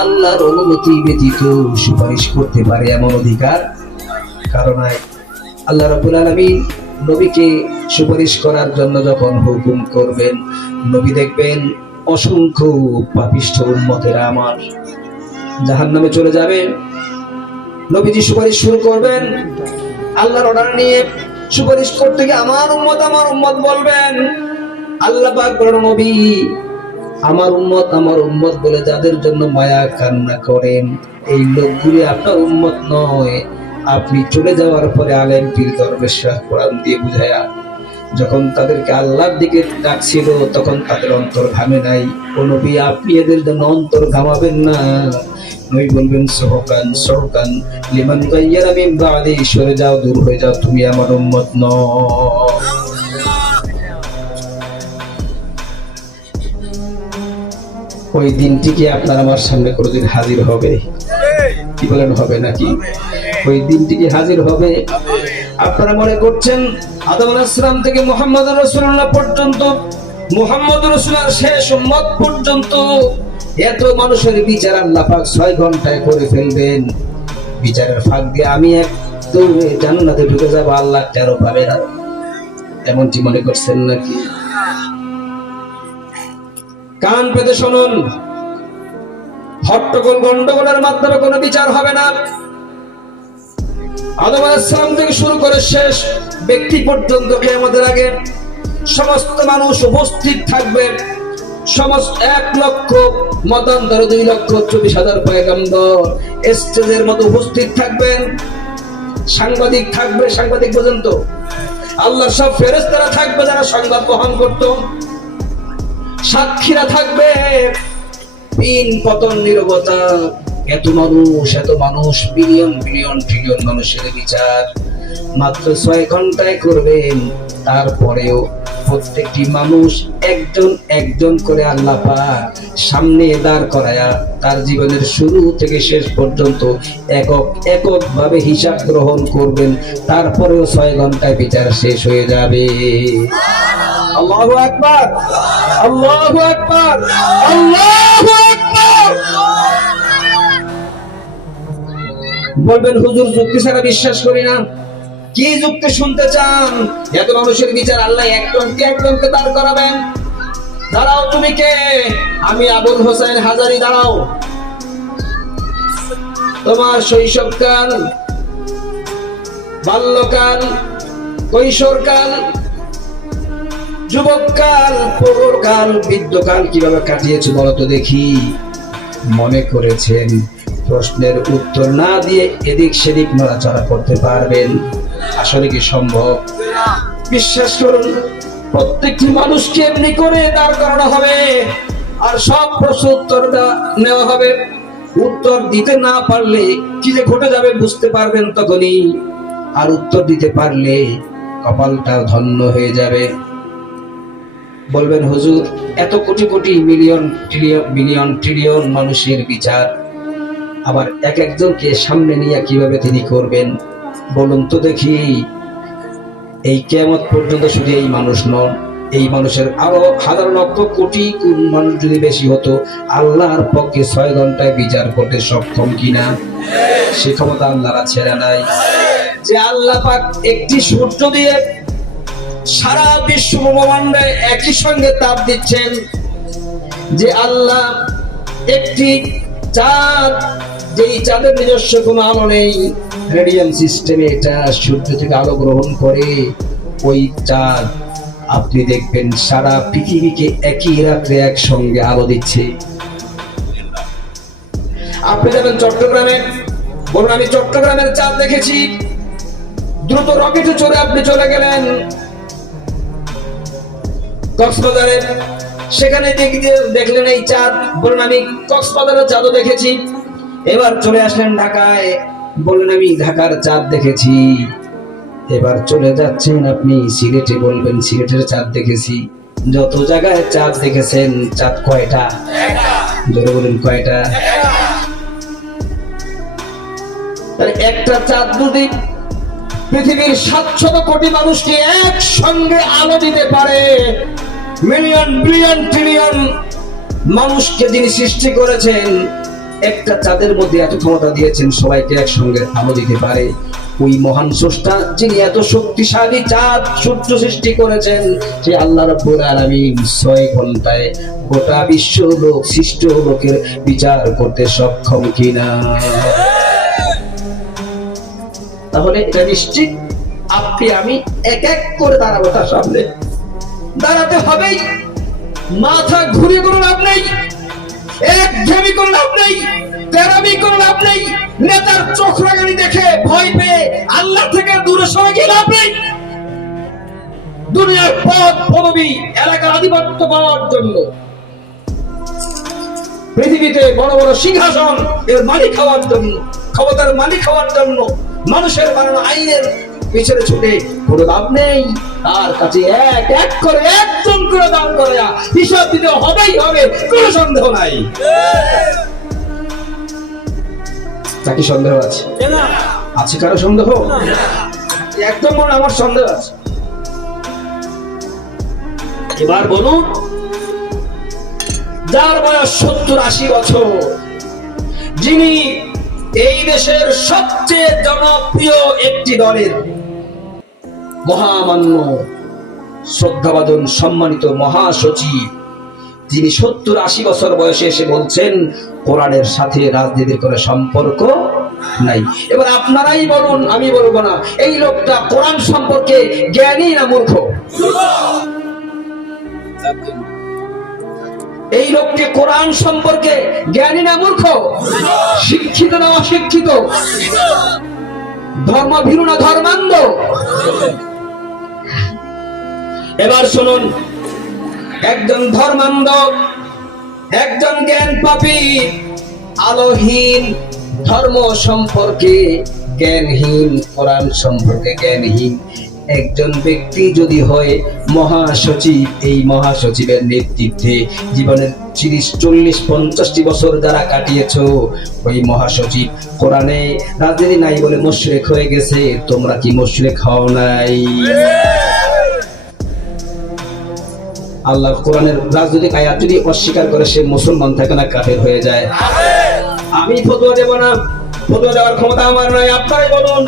আল্লাহর অনুমতি ব্যতীত সুপারিশ করতে পারে এমন অধিকার কারো নাই। আল্লাহ রাব্বুল আলামিন নবীকে সুপারিশ করার জন্য যখন হুকুম করবেন, নবী দেখবেন অসংখ্য পাপিষ্ঠ উম্মতেরা আমার জাহান্নামে চলে যাবে। নবীজি সুপারিশ শুরু করবেন, আল্লাহর অর্ডার নিয়ে সুপারিশ করতে গিয়ে আমার উম্মত বলবেন। আল্লাহ পাক বলেন, নবী আমার উম্মত বলে যাদের জন্য মায়া কান্না করেন, এই লোকগুলি আপনার উম্মত নয়। আপনি চলে যাওয়ার পরে আলেম পীর দরবেশরা কোরআন দিয়ে বুঝায়া যখন তাদেরকে আল্লাহর দিকে ডাকছিল, তখন তাদের অন্তর ঘামে নাই। ও নবী আপনি এদের জন্য অন্তর ঘামাবেন না। নবী বলবেন, সহকান লিমান গায়্যারা মিন বাদি, সরে যাও, দূর হয়ে যাও, তুমি আমার উম্মত নও। ওই দিনটি কি আপনার আমার সামনে কোনোদিন হাজির হবে? কি বলেন, হবে নাকি? ওই দিনটি কি হাজির হবে? আপনারা মনে করছেন আদম আলাইহিস সালাম থেকে মুহাম্মদুর রাসূলুল্লাহ পর্যন্ত, মুহাম্মদুর রাসূলের শেষ উম্মত পর্যন্ত এত মানুষের বিচার আল্লাহ পাক 6 ঘন্টায় করে ফেলবেন। বিচারের ফাঁক দিয়ে আমি এক দৌড়ে জান্নাতে ঢুকে যাব, আল্লাহ 13 পাবে না। এমনটি মনে করছেন নাকি? কান পেতে শুনুন, হট্টগোল গন্ডগোলের মাধ্যমে কোনো বিচার হবে না। আদম আলাইহিস সালাম থেকে শুরু করে শেষ ব্যক্তি পর্যন্ত কিয়ামতের আগে সমস্ত মানুষ উপস্থিত থাকবে। সমস্ত 1,00,000 মতান্তরে 2,24,000 পয়গম্বর স্টেজের মতো উপস্থিত থাকবেন। সাংবাদিক থাকবে, সাংবাদিক পর্যন্ত আল্লাহর সব ফেরেশতারা থাকবে যারা সংবাদ বহন করত, সাক্ষীরা থাকবে, পিন পতন নীরবতা, এত মানুষ বিলিয়ন বিলিয়ন ট্রিলিয়ন মানুষের বিচার মাত্র 6 ঘন্টায় করবেন। তারপরেও প্রত্যেকটি মানুষ একজন একজন করে আল্লাহ পাক সামনে দাঁড় করায়া তার জীবনের শুরু থেকে শেষ পর্যন্ত একক একক ভাবে হিসাব গ্রহণ করবেন। তারপরেও 6 ঘন্টায় বিচার শেষ হয়ে যাবে। আল্লাহু আকবার, আল্লাহু আকবার, আল্লাহু আকবার। বলবেন হুজুর যুক্তি ছাড়া বিশ্বাস করি না। কি যুক্তি শুনতে চান? এত মানুষের বিচার আল্লাহ একজনকে দাঁড় করাবেন। দাঁড়াও, তুমি কে? আমি আবুল হোসেন হাজারি। দাঁড়াও, তোমার শৈশবকাল, বাল্যকাল, কৈশোরকাল, যুবককাল, প্রৌঢ়কাল, বৃদ্ধকাল কিভাবে কাটিয়েছো বলো তো দেখি। মনে করেছেন প্রশ্নের উত্তর না দিয়ে এদিক সেদিক নড়াচড়া করতে পারবেন? আসলে কি সম্ভব? বিশ্বাস করুন, প্রত্যেকটি মানুষকে এমনি করে দাঁড় করানো হবে আর সব প্রশ্ন উত্তর নেওয়া হবে। উত্তর দিতে না পারলে কি যে ঘটে যাবে বুঝতে পারবেন তখনই। আর উত্তর দিতে পারলে কপালটা ধন্য হয়ে যাবে। বলবেন হুজুর এত crore crore million billion trillion মানুষের বিচার আবার এক একজনকে সামনে নিয়ে কিভাবে তিনি করবেন বলুন তো দেখি। এই কিয়ামত পর্যন্ত শুধু এই মানুষ নন, এই মানুষের আরো হাজার লক্ষ কোটি মানুষ যদি বেশি হতো, আল্লাহর পক্ষে 6 ঘন্টায় বিচার করতে সক্ষম কিনা? সে ক্ষমতা আল্লাহর ছেড়ে নাই। যে আল্লাহ পাক একটি সূর্য দিয়ে সারা বিশ্ব ব্রহ্মাণ্ডে একই সঙ্গে তাপ দিচ্ছেন, যে আল্লাহ একটি চাঁদ, যেই চাঁদের নিজস্ব কোনো আলো নেই, রেডিয়াম সিস্টেমে এটা সূর্য থেকে আলো গ্রহণ করে, ওই চাঁদ আপনি দেখবেন সারা পৃথিবীকে একই রাত্রে একসঙ্গে আলো দিচ্ছে। আপনি যাবেন চট্টগ্রামে, বলুন আমি চট্টগ্রামের চাঁদ দেখেছি। দ্রুত রকেটে চড়ে আপনি চলে গেলেন কক্সবাজারে, সেখানে দেখলেন এই চাঁদ, বলুন আমি কক্সবাজারের চাঁদও দেখেছি। এবার চলে আসলেন ঢাকায়, বললেন আমি ঢাকার চাঁদ দেখেছি। এবার চলে যাচ্ছেন আপনি সিলেটে, বলবেন সিলেটের চাঁদ দেখেছি। যত জায়গায় চাঁদ দেখেছেন, চাঁদ কয়টা? জোরে বলুন কয়টা? একটা চাঁদ যদি পৃথিবীর 700 কোটি মানুষকে একসঙ্গে আলো দিতে পারে, মিলিয়ন বিলিয়ন ট্রিলিয়ন মানুষকে যিনি সৃষ্টি করেছেন, একটা চাঁদের মধ্যে এত ক্ষমতা দিয়েছেন সবাইকে একসঙ্গে আলো দিতে পারে, ওই মহান স্রষ্টা যিনি এত শক্তিশালী চাঁদ সূর্য সৃষ্টি করেছেন, সে আল্লাহ রাব্বুল আলামিন 6 ঘন্টায় গোটা বিশ্ব লোক সৃষ্ট লোকের বিচার করতে সক্ষম কিনা? তাহলে এটা নিশ্চিত আপনি আমি এক এক করে দাঁড়াবো তার সামনে। দাঁড়াতে হবেই। মাথা ঘুরিয়ে কোনো লাভ নেই, একঘেয়েমি কোনো লাভ নেই, তেরামি কোনো লাভ নেই, নেতার চোখ রাগানি দেখে ভয় পেয়ে আল্লাহ থেকে দূরে সরে গিয়ে লাভ নেই। দুনিয়ার পদ পদবী এলাকার আধিপত্য পাওয়ার জন্য, পৃথিবীতে বড় বড় সিংহাসন এর মালিক হওয়ার জন্য, ক্ষমতার মালিক হওয়ার জন্য মানুষের বানানো আইনের পিছনে ছুটে কোনো লাভ নেই। তার কাছে এক এক করে একজন করে দান করে হিসাব দিতে হবেই হবে, কোনো সন্দেহ নাই। নাকি সন্দেহ আছে? আছে কারো সন্দেহ? একদম মনে আমার সন্দেহ আছে। এবার বলুন, যার বয়স 70-80 বছর, যিনি এই দেশের সবচেয়ে জনপ্রিয় একটি দলের মহামান্য শ্রদ্ধাভাজন সম্মানিত মহাসচিব, যিনি 70-80 বছর বয়সে এসে বলছেন কোরআনের সাথে রাজনীতির কোনো সম্পর্ক নাই। এবার আপনারাই বলুন, আমি বলবো না, এই লোকটা কোরআন সম্পর্কে জ্ঞানী না মূর্খ? এই লোককে কোরআন সম্পর্কে জ্ঞানী না মূর্খ? শিক্ষিত না অশিক্ষিত? ধর্মভীরু না ধর্মান্ধ? এবার শুনুন, একজন ধর্মান্ধ, একজন জ্ঞান পাপী, আলোহীন, ধর্ম সম্পর্কে জ্ঞানহীন, কোরআন সম্পর্কে জ্ঞানহীন একজন ব্যক্তি যদি হয় মহাসচিব, এই মহাসচিবের নেতৃত্বে জীবনের 30, 40, 50টি বছর যারা কাটিয়েছ, ওই মহাসচিব কোরআনে রাজনীতি নাই বলে মুশরিক হয়ে গেছে। তোমরা কি মুশরিক হও নাই? আল্লাহ কোরআনের রাজনৈতিক আয়াত যদি অস্বীকার করে সে মুসলমান থাকে না কাফের হয়ে যায়? আমি ফতোয়া দেব না, ফতোয়া দেওয়ার ক্ষমতা আমার নাই, আপনারাই বলুন।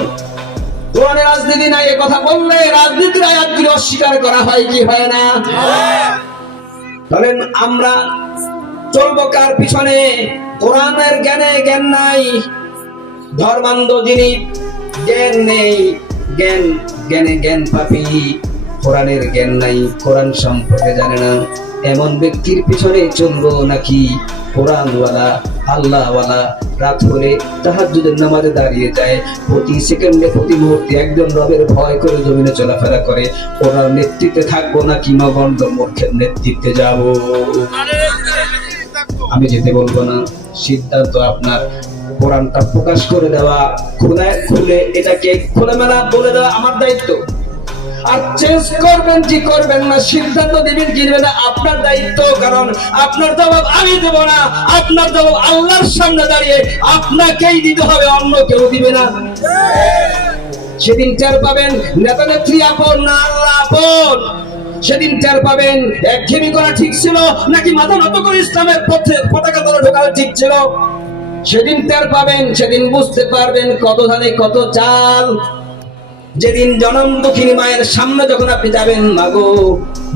কোরআনে রাজনীতি নাই এ কথা বললে রাজনীতির আয়াতগুলি অস্বীকার করা হয় কি হয় না? বলেন আমরা চলবো কার পিছনে? কোরআনের জ্ঞানে জ্ঞান নাই, ধর্মান্ধ যিনি, জ্ঞান নেই, জ্ঞানে জ্ঞান পাপী, কোরআনের জ্ঞান নাই, কোরআন সম্পর্কে জানে না, এমন ব্যক্তির পিছনে চলবো নাকি কোরআনওয়ালা, আল্লাহওয়ালা, রাত হলে তাহাজ্জুদের নামাজে দাঁড়িয়ে যায়, প্রতি সেকেন্ডে প্রতি মুহূর্তে একজন রবের ভয় করে জমিনে চলাফেরা করে, ওনার নেতৃত্বে থাকবো নাকি মগন্ড মূর্খের নেতৃত্বে যাব? আমি যেতে বলবো না, সিদ্ধান্ত আপনার। কোরআনটা প্রকাশ করে দেওয়া, খুলে এটাকে খোলামেলা বলে দেওয়া আমার দায়িত্ব। আর চেঞ্জ করবেন কি করবেন না, সিদ্ধান্ত দিবেন কি দিবেন না, আপনার দায়িত্ব। কারণ আপনার জবাব আমি দেব না, আপনার জবাব আল্লাহর সামনে দাঁড়িয়ে আপনাকেই দিতে হবে, অন্য কেউ দিবে না। সেদিন টের পাবেন নেতা নেত্রী আপন না আল্লাহ আপন। সেদিন টের পাবেন একঘেয়েমি করা ঠিক ছিল নাকি মাথা নত করে ইসলামের পথে পতাকা তলে ঢোকা ঠিক ছিল। সেদিন টের পাবেন, সেদিন বুঝতে পারবেন কত ধানে কত চাল। যেদিন জনম দুঃখিনী মায়ের সামনে যখন আপনি যাবেন, মাগো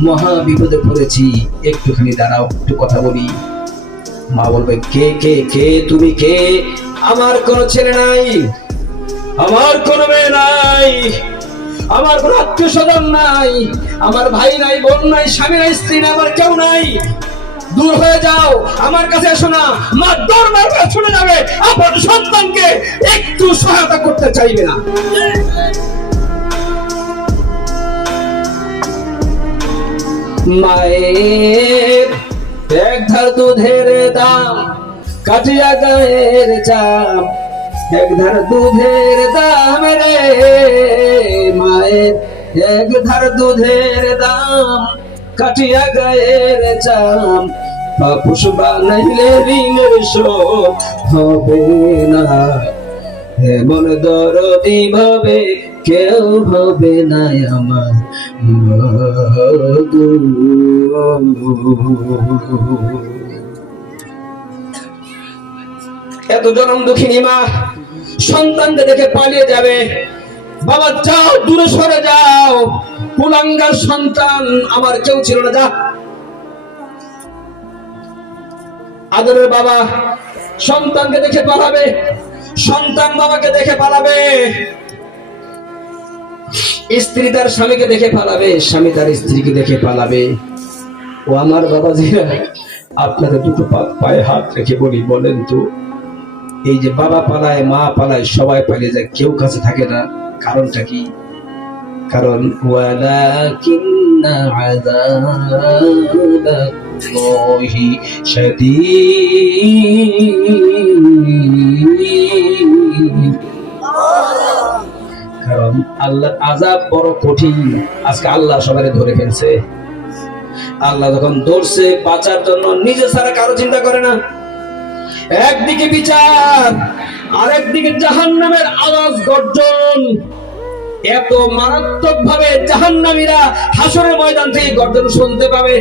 মহা বিপদে পড়েছি, একটুখানি দাঁড়াও, একটু কথা বলি। মা বলবে কে কে কে, তুমি কে? আমার কোনো ছেলে নাই, আমার কোনো মেয়ে নাই, আমার কোনো আত্মীয় স্বজন নাই, আমার ভাই নাই, বোন নাই, স্বামী নাই, স্ত্রী নাই, আমার কেউ নাই, দূর হয়ে যাও, আমার কাছে এসো না। মা দরবার করে চলে যাবে, আপন সন্তানকে একটু সহায়তা করতে চাইবে না। মায়ের এক ধার দুধের দাম কাটিয়া গায়ের চাপ, এক ধার দুধের দাম রে মায়ের, এক ধার দুধের দাম কাটিয়া গায়ের চাপ, পাপুষ বানাইলে ঋণের শোধ হবে না, এমন দরদি ভাবে কেউ হবে না আমার মাগো। এত জনম দুঃখিনী মা সন্তানকে দেখে পালিয়ে যাবে, বাবা যাও দূরে সরে যাও, কুলাঙ্গার সন্তান, আমার কেউ ছিল না, যা। আদরের বাবা সন্তানকে দেখে পালাবে, সন্তান বাবাকে দেখে পালাবে, স্ত্রী তার স্বামীকে দেখে পালাবে, স্বামী তার স্ত্রীকে দেখে পালাবে। ও আমার বাবা জি, আপনাদের দুটো পায়ে হাত রেখে বলি, বলেন তো এই যে বাবা পালায়, মা পালায়, সবাই পালিয়ে যায়, কেউ কাছে থাকে না, কারণটা কি? কারণ ওয়ালাকিন্না আযাবাল্লাহি শাদীদ, কারণ আল্লাহর আযাব বড় কঠিন। আজকে আল্লাহ সবাই ধরে ফেলছে। আল্লাহ যখন ধরছে বাঁচার জন্য নিজে ছাড়া কারো চিন্তা করে না। একদিকে বিচার, আরেকদিকে জাহান্নামের আওয়াজ গর্জন। এত মারাত্মক ভাবে জাহান্নামীরা হাসরের ময়দান থেকে গর্জন শুনতে পাবে।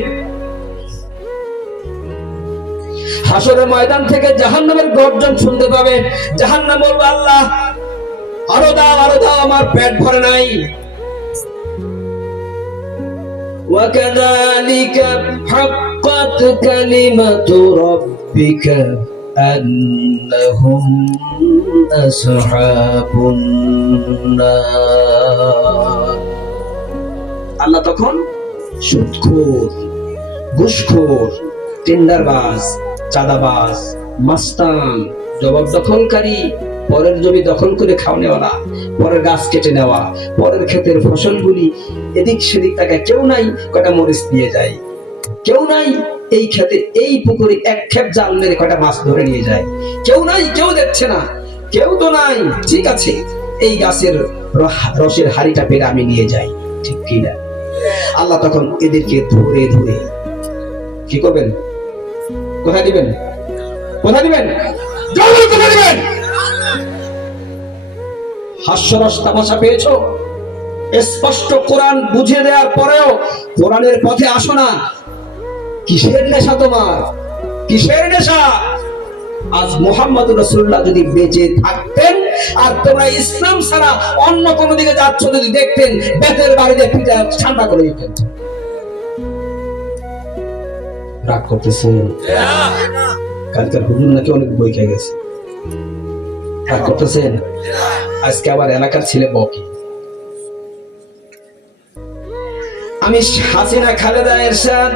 হাসরের ময়দান থেকে জাহান্নামের গর্জন শুনতে পাবে। জাহান্নাম বলবে আল্লাহ আরো দাও, আরো দাও, আমার পেট ভরে নাই। وَكَذَلِكَ حَقَّتْ كَلِمَةُ رَبِّكَ أَنَّهُمْ أَصْحَابُ النَّارِ। আল্লাহ তখন সুদখোর, ঘুষখোর, টেন্ডারবাজ, চাঁদাবাজ, মাস্তান, জবাবদখলকারী, পরের জমি দখল করে খাওয়ানেওয়ালা, পরের গাছ কেটে নেওয়া, পরের ক্ষেতের ফসলগুলি এদিক সেদিক তাকে, কেউ নাই কটা মরিচ দিয়ে যায়, কেউ নাই এই ক্ষেতে এই পুকুরে এক ক্ষেপ জাল মেরে কটা মাছ ধরে নিয়ে যায়, কেউ নাই, কেউ দেখছে না, কেউ তো নাই, ঠিক আছে এই গাছের রসের হাড়িটা পেরে আমি নিয়ে যাই, ঠিক কিনা? আল্লাহ তখন এদেরকে ধরে ধরে কি করবেন? কোথায় দিবেন? কোথায় দিবেন? কোথায় দিবেন? হাস্যরস তামাশা পেয়েছো? স্পষ্ট কোরআন বুঝিয়ে দেওয়ার পরেও কোরআনের পথে আসো না। কিসের নেশা তোমার? কিসের নেশা? আজ মুহাম্মদুর রাসূলুল্লাহ যদি বেঁচে থাকতেন আর তোমরা ইসলাম ছাড়া অন্য কোন দিকে যাচ্ছ যদি দেখতেন, বেতের বাড়িতে পিঠা ঠান্ডা করে দিতেন। রাগ করতেছেন? কালকের হুজুর নাকি অনেক বই খেয়ে গেছে। রাগ করতেছেন? আজকে আবার এলাকার ছেলে বকি। আমি হাসিনা, খালেদা, এরশাদ,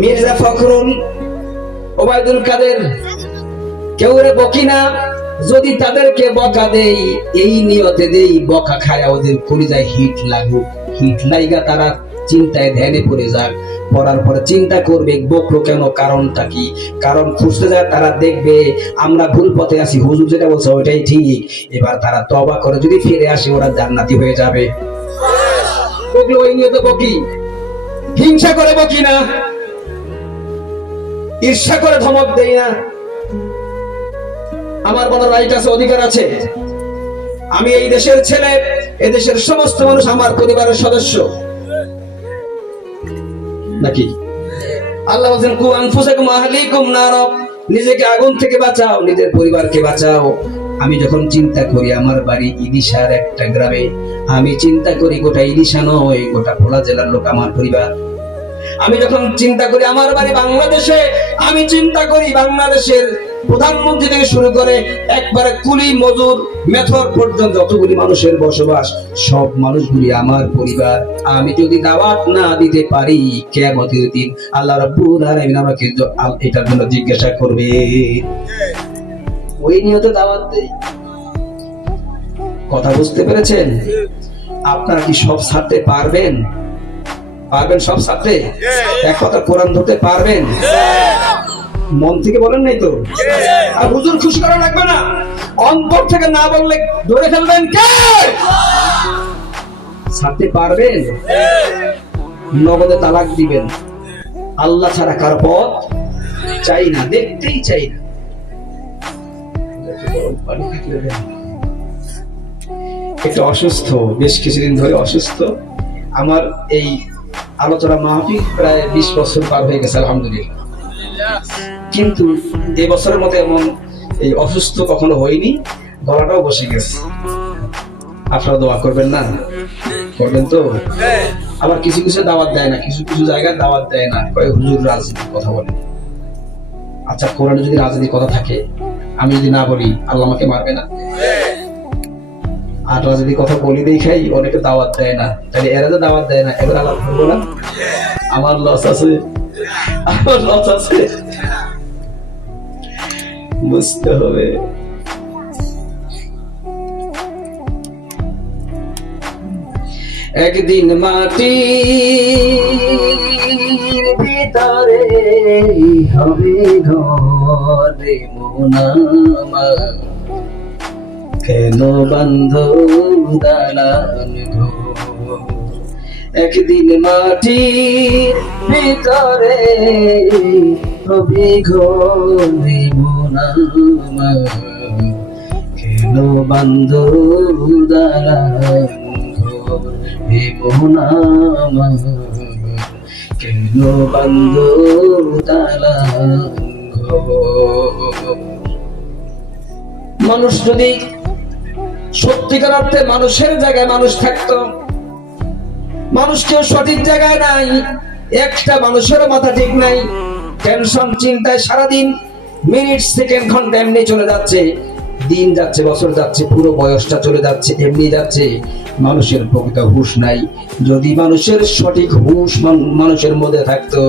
মির্জা ফখরুল, ওবায়দুল কাদের কেউ রে বকি না। যদি তাদেরকে বকা দেই এই নিয়তে দেই বকা খায় ওদের কলিজায় হিট লাগুক, হিট লাইগা তারা চিন্তায় ধ্যানে পড়ে যাক, পড়ার পরে চিন্তা করবে বকলো কেন, কারণটা কি, কারণ খুঁজতে যায় তারা দেখবে আমরা ভুল পথে আছি, হুজুর যেটা বলছে ওইটাই ঠিক, এবার তারা তওবা করে যদি ফিরে আসে ওরা জান্নাতি হয়ে যাবে। বকলো ওই নিয়তে বকি, হিংসা করে বকি না, ঈর্ষা করে ধমক দেই না। আমার বলার রাইট আছে, অধিকার আছে। আমি এই দেশের ছেলে, এই দেশের সমস্ত মানুষ আমার পরিবারের সদস্য নাকি? আল্লাহ বলেন কু আনফুসাকুম আহলিকুম নার, নিজেকে আগুন থেকে বাঁচাও, নিজের পরিবারকে বাঁচাও। আমি যখন চিন্তা করি আমার বাড়ি ইলিশার একটা গ্রামে, আমি চিন্তা করি গোটা ইলিশা নয় গোটা ভোলা জেলার লোক আমার পরিবার। আমি যখন চিন্তা করি আমার বাড়ি বাংলাদেশে, আমি চিন্তা করি বাংলাদেশের প্রধানমন্ত্রী থেকে শুরু করে একবারে কুলি মজুর মেথর পর্যন্ত যতগুলি মানুষের বসবাস, সব মানুষগুলি আমার পরিবার। আমি যদি দাওয়াত না দিতে পারি কিয়ামতের দিন আল্লাহ রাব্বুল আলামিন আমাকে এটার জন্য জিজ্ঞাসা করবে। ওই নিয়তে দাওয়াত দেই। কথা বুঝতে পেরেছেন? আপনারা কি সব ছাড়তে পারবেন? পারবেন সব ছাড়তে? এক কথা কোরআন ধরতে পারবেন? মন থেকে বলেন নাই তো? আর হুজুর খুশি করা লাগবে না, অন্তর থেকে না বললে ধরে ফেলবেন কে? ছাড়তে পারবেন? নগদে তালাক দিবেন, আল্লাহ ছাড়া কার পথ চাই না, দেখতেই চাই না। একটু অসুস্থ, বেশ কিছুদিন ধরে অসুস্থ। আমার এই আলোচনা মাহফিল প্রায় 20 বছর পার হয়ে গেছে আলহামদুলিল্লাহ, কিন্তু এই বছরের মতো এমন এই অসুস্থ কখনো হয়নি, গলাটাও বসে গেছে। আপনারা দোয়া করবেন না? করবেন তো? আবার কিছু কিছু দাওয়াত দেয় না, কিছু কিছু জায়গায় দাওয়াত দেয় না, কয়েক হুজুর রাজনীতির কথা বলে। আচ্ছা কোরআনে যদি রাজনীতির কথা থাকে, আমি যদি না বলি আল্লাহ আমাকে মারবে না? আর রাজনীতির কথা বলি দেখাই অনেকে দাওয়াত দেয় না, তাহলে এরা যে দাওয়াত দেয় না এবার আল্লাহ করবো না? আমার লস আছে, আমার লস আছে, বুঝতে হবে। একদিন মাটির ভিতরে হবে ঘরে মোনামা, কেন বান্ধ দালান ঘর। একদিন মাটির ভিতরে হবে ঘরে মোনামা, কেন বান্ধ দালান হে মোনামা, কেন বান্ধ দালান ঘর। মানুষ যদি সত্যিকার অর্থে মানুষের জায়গায় মানুষ থাকতো, মানুষ কেউ সঠিক জায়গায় নাই, একটা মানুষের মাথা ঠিক নাই, টেনশন চিন্তায় সারাদিন মিনিট সেকেন্ড ঘন্টা এমনি চলে যাচ্ছে, দিন যাচ্ছে, বছর যাচ্ছে, পুরো বয়সটা চলে যাচ্ছে, এমনি যাচ্ছে, মানুষের প্রকৃত হুঁশ নাই। যদি মানুষের সঠিক হুঁশ মানুষের মধ্যে থাকতো,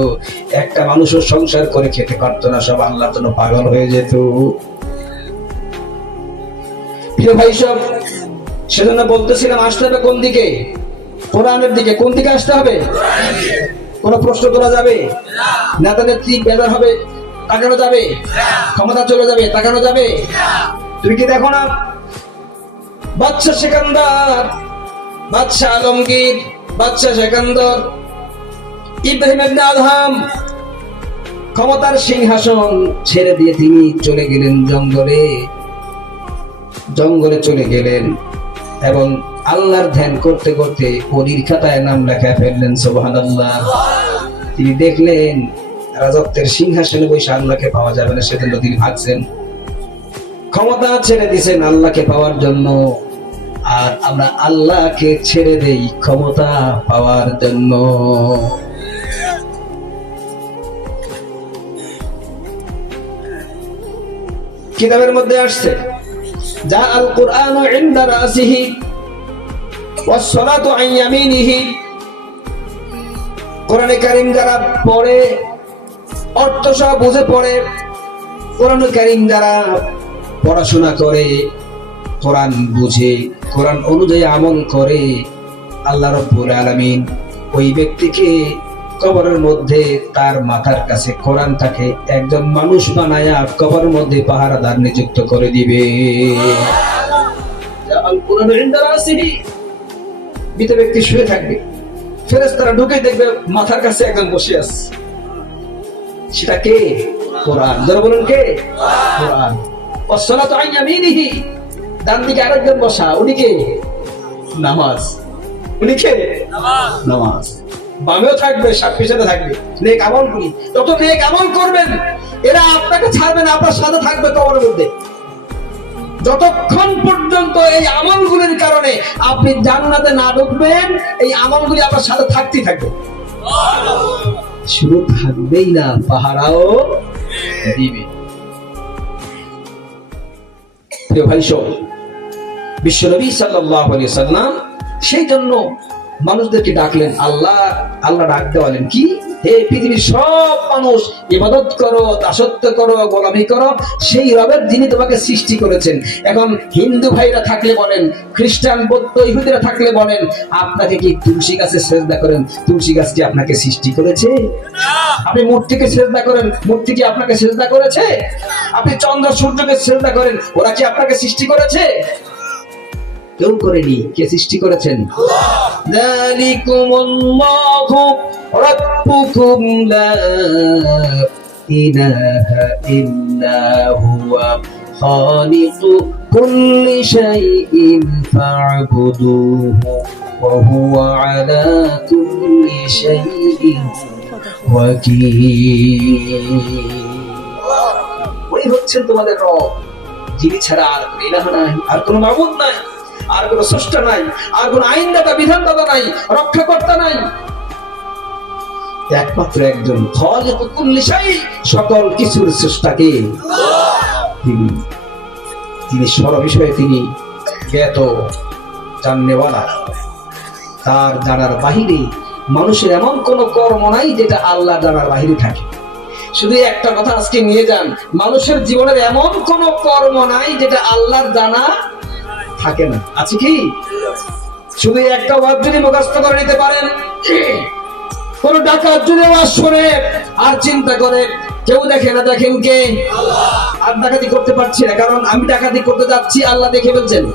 একটা মানুষের সংসার করে খেতে পারতো না, সব আল্লাহর জন্য পাগল হয়ে যেত। প্রিয় ভাই সব, সেজন্য বলতেছিলাম আসতে হবে কোন দিকে? কোরআনের দিকে। কোন দিকে আসতে হবে? কোন প্রশ্ন তোলা যাবে? নেতা নেত্রী বেজার হবে তাকানো যাবে? ক্ষমতা চলে যাবে তাকানো যাবে? তুমি কি দেখো না বাদশা সেকান্দার, বাদশা আলমগীর, বাদশা সেকান্দর, ইব্রাহিম ইবনে আদহাম ক্ষমতার সিংহাসন ছেড়ে দিয়ে তিনি চলে গেলেন জঙ্গলে। জঙ্গলে চলে গেলেন এবং আল্লাহর ধ্যান করতে করতে পরীর খাতায় নাম লেখা ফেললেন। সুবহানাল্লাহ। তিনি দেখলেন রাজত্বের সিংহাসনে বসে আল্লাহকে পাওয়া যাবে না, সেজন্য তিনি ভাগছেন, ক্ষমতা ছেড়ে দিয়েছেন আল্লাহকে পাওয়ার জন্য। আর আমরা আল্লাহকে ছেড়ে দেই ক্ষমতা পাওয়ার জন্য। কিতাবের মধ্যে আসছে যা আল কুরআন ইনদা রাসিহি ওয়াস সালাতু আন ইয়ামিনিহি। কোরআনে কারীম যারা পড়ে, অর্থ সহ বুঝে পড়ে, কোরআনে কারীম যারা পড়াশোনা করে, কোরআন বুঝে, কোরআন অনুযায়ী আমল করে, আল্লাহ রাব্বুল আলামিন ওই ব্যক্তিকে কবরের মধ্যে তার মাথার কাছে কোরআনটাকে একজন মানুষ বানায়া কবরের মধ্যে পাহারাদার নিযুক্ত করে দিবে। মৃত ব্যক্তি শুয়ে থাকবে, ফেরেশতারা ঢুকে দেখবে মাথার কাছে একজন বসে আছে। সেটা কে? কোরআন। যারা বলেন কে? কোরআন। ওয়াসসালাতু আন ইয়ামিনিহি, ডান দিকে আরেকজন বসা, উনি কে? নামাজ। উনি কে? নামাজ। বামেও থাকবে, পিছনে থাকবে, নেক আমল করি। যত নেক আমল করবেন এরা আপনাকে ছাড়বে না, আপনার সাথে থাকবে কবরের মধ্যে। যতক্ষণ পর্যন্ত এই আমলগুলির কারণে আপনি জান্নাতে না ঢুকবেন, এই আমলগুলি আপনার সাথে থাকতেই থাকবে। শুধু থাকবেই না, পাহারাও দিবে। প্রিয় ভাই সব, বিশ্বনবী সাল্লাল্লাহু আলাইহি ওয়াসাল্লাম সেই জন্য মানুষদেরকে ডাকলেন, আল্লাহ আল্লাহ ডাক দেওয়ালেন কি, হে পৃথিবীর সব মানুষ ইবাদত করো, দাসত্ব করো, গোলামি করো সেই রবের যিনি তোমাকে সৃষ্টি করেছেন। এখন হিন্দু ভাইরা থাকলে বলেন, খ্রিস্টান বৌদ্ধ ইহুদিরা থাকলে বলেন, আপনাকে কি তুলসী গাছে সেজদা করেন? তুলসী গাছ কি আপনাকে সৃষ্টি করেছে? আপনি মূর্তিকে সেজদা করেন, মূর্তি কি আপনাকে সেজদা করেছে? আপনি চন্দ্র সূর্যকে সেজদা করেন, ওরা কি আপনাকে সৃষ্টি করেছে? কেউ করেনি। কে সৃষ্টি করেছেন? যালিকুমুল্লাহু রাব্বুকুম লা ইলাহা ইল্লা হুয়া খালিকু কুল্লি শাইইন ফা'বুদুহু ওয়া হুয়া আলা কুল্লি শাইইন ওয়াকিল। ওই হচ্ছেন তোমাদের রব, যিনি ছাড়া আর কোনো ইলাহ নাই, আর কোনো মাবুদ নাই, আর কোন স্রষ্টা নাই, আর কোন আইনদাতা বিধানদাতা নাই, রক্ষাকর্তা নাই। একমাত্র একজন খালিকুল কুল্লি শাই, সকল কিছুর স্রষ্টাকে তিনি। তিনি সর্ববিষয়ে তিনি জ্ঞাত, জাননেওয়ালা। তার জানার বাহিরে মানুষের এমন কোন কর্ম নাই যেটা আল্লাহ জানার বাহিরে থাকে। শুধু একটা কথা আজকে নিয়ে যান, মানুষের জীবনের এমন কোন কর্ম নাই যেটা আল্লাহর জানা থাকে না। আছে কি? শুধু একটা ওয়াজ যদি মুখস্থ করে নিতে পারেন, কোন ডাকাত যদি ওয়াজ শুনে আর চিন্তা করে কেউ দেখে না, দেখেন কে? আর ডাকাতি করতে পারছি না, কারণ আমি ডাকাতি করতে যাচ্ছি, আল্লাহ দেখে ফেলছেন।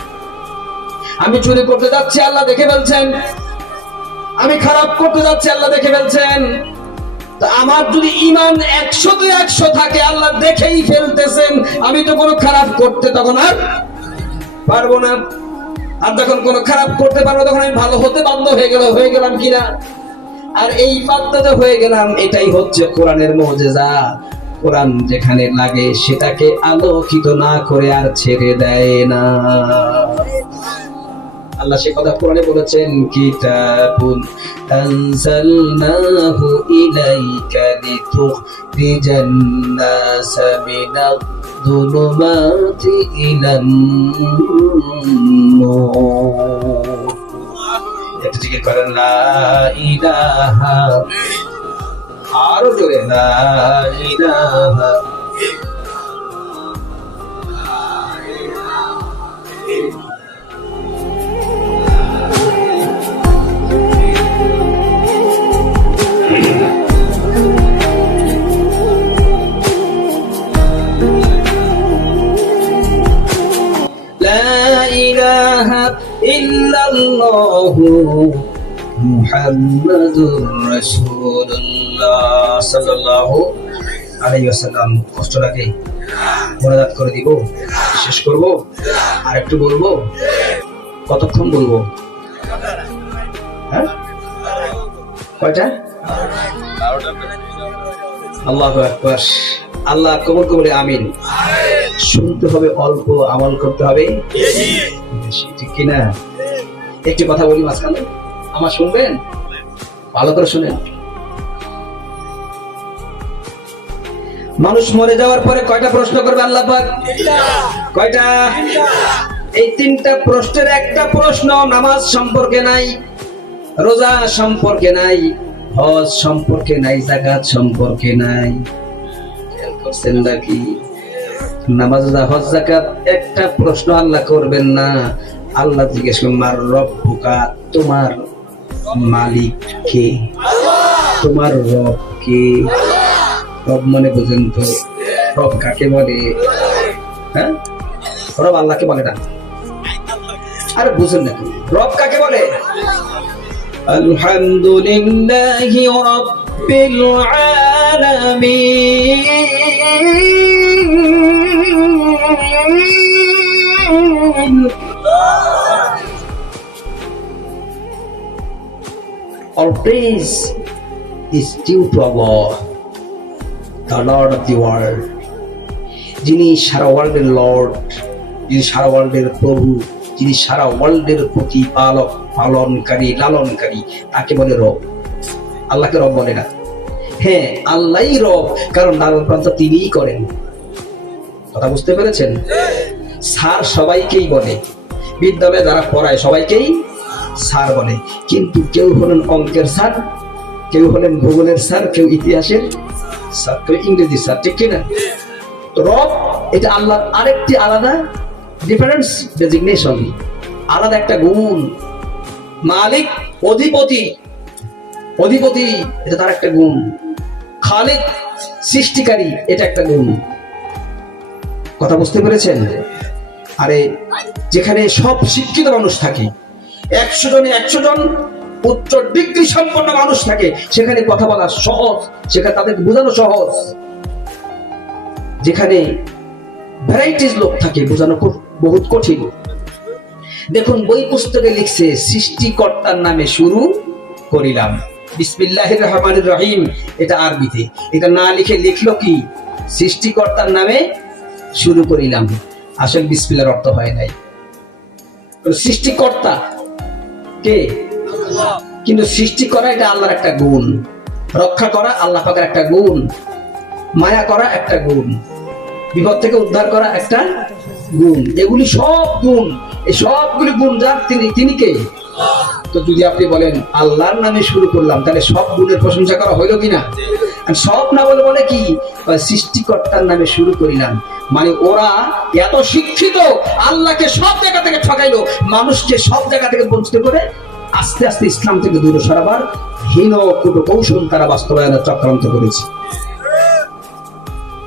আমি চুরি করতে যাচ্ছি, আল্লাহ দেখে ফেলছেন। আমি খারাপ করতে যাচ্ছি, আল্লাহ দেখে ফেলছেন। তা আমার যদি ঈমান 100-তে 100 থাকে, আল্লাহ দেখেই ফেলতেছেন, আমি তো কোনো খারাপ করতে তখন আর পারবো না। আর যখন কোনো খারাপ করতে পারবো তখন আমি ভালো হতে বাধ্য হয়ে গেলাম কিনা? আর এই বাধ্য হয়ে গেলাম, এটাই হচ্ছে কোরআনের মুজিজা। কোরআন যেখানে লাগে সেটাকে আলোকিত না করে আর ছেড়ে দেয় না। আল্লাহ সে কথা কোরআনে বলেছেন, কিতাবুন আনজালনাহু ইলাইকা লিতুখরিজান নাসা মিনাল যুলুমাতি ইলান নূর। এটা ঠিক করেন, লা ইলাহা, আরো জোরে, লা ইলাহা। ইল্লাল্লাহু মুহাম্মাদুর রাসূলুল্লাহ সাল্লাল্লাহু আলাইহি ওয়াসাল্লাম। কষ্ট লাগে? মোনাজাত করে দিব? শেষ করব? আর একটু বলবো? কতক্ষণ বলবো? হ্যাঁ, কয়টা? আল্লাহু আকবার। আল্লাহ কবুল করে, আমিন। শুনতে হবে অল্প, আমল করতে হবে বেশি, ঠিক কিনা? একটি কথা বলি মাঝখানে, আমার শুনবেন? ভালো করে শুনেন। মানুষ মরে যাওয়ার পরে কয়টা প্রশ্ন করবে আল্লাহ পাক? কয়টা? এই তিনটা প্রশ্নের একটা প্রশ্ন নামাজ সম্পর্কে নাই, রোজা সম্পর্কে নাই, হজ সম্পর্কে নাই, যাকাত সম্পর্কে নাই। খেয়াল করছেন নাকি? নামাজ, হজ, যাকাত একটা প্রশ্ন আল্লাহ করবেন না। আল্লাহ জিজ্ঞেস করবেন, মার রব্বুকা, তোমার মালিক কে? তোমার রব কে? রব মানে বুঝেন তো? রব কাকে বলে? হ্যাঁ, রব আল্লাহকে বলে না। আরে বুঝেন না, রব কাকে বলে? আলহামদুলিল্লাহি রাব্বিল আলামিন। All praise is due to Allah, the Lord of the world. যিনি সারা ওয়ার্ল্ডের লর্ড, যিনি সারা ওয়ার্ল্ডের প্রভু, যিনি সারা ওয়ার্ল্ডের প্রতিপালক, পালনকারী, লালনকারী, তাকে বলে রব। আল্লাহকে রব বলে না। হ্যাঁ, আল্লাহই রব, কারণ লালন পালন তিনিই করেন। কথা বুঝতে পেরেছেন? স্যার সবাইকেই বলে, বিদ্যালয়ে যারা পড়ায় সবাইকেই স্যার বলে, কিন্তু কেউ হলেন অঙ্কের স্যার, কেউ হলেন ভূগোলের স্যার, কেউ ইতিহাসের স্যার, কেউ ইংরেজি স্যার, ঠিক কিনা? রব এটা আল্লাহর আরেকটি আলাদা ডিফারেন্স ডেজিগনেশন, আলাদা একটা গুণ। মালিক, অধিপতি, অধিপতি এটা তার একটা গুণ। খালিক, সৃষ্টিকারী, এটা একটা গুণ। কথা বুঝতে পেরেছেন? আরে যেখানে সব শিক্ষিত মানুষ থাকে, 100 জনে 100 জন উচ্চ ডিগ্রি সম্পন্ন মানুষ থাকে, সেখানে কথা বলা সহজ, সেখানে তাদেরকে বোঝানো সহজ। যেখানে ভ্যারাইটিস লোক থাকে, বোঝানো বহুত কঠিন। দেখুন, বই পুস্তকে লিখছে, সৃষ্টিকর্তার নামে শুরু করিলাম, বিসমিল্লাহির রহমানির রহিম, এটা আরবিতে। এটা না লিখে লিখলো কি, সৃষ্টিকর্তার নামে শুরু করিলাম। আসল বিসমিল্লাহর অর্থ হয় নাই। সৃষ্টিকর্তা কে? কিন্তু সৃষ্টি করা এটা আল্লাহর একটা গুণ, রক্ষা করা আল্লাহ পাকের একটা গুণ, মায়া করা একটা গুণ, বিপদ থেকে উদ্ধার করা একটা গুণ। এগুলি সব গুণ, এই সবগুলি গুণ যার, তিনি কে? তো যদি আপনি বলেন আল্লাহর নামে শুরু করলাম, তাহলে সব গুণের প্রশংসা করা হইল কিনা? সব না বলে বলে কি, সৃষ্টিকর্তার নামে শুরু করিলাম। মানে ওরা এত শিক্ষিত, আল্লাহকে সব জায়গা থেকে ঠকাইলো, মানুষকে সব জায়গা থেকে বঞ্চিত করে আস্তে আস্তে ইসলাম থেকে দূরে সরাবার হীন কুট কৌশল তারা বাস্তবায়নের চক্রান্ত করেছে।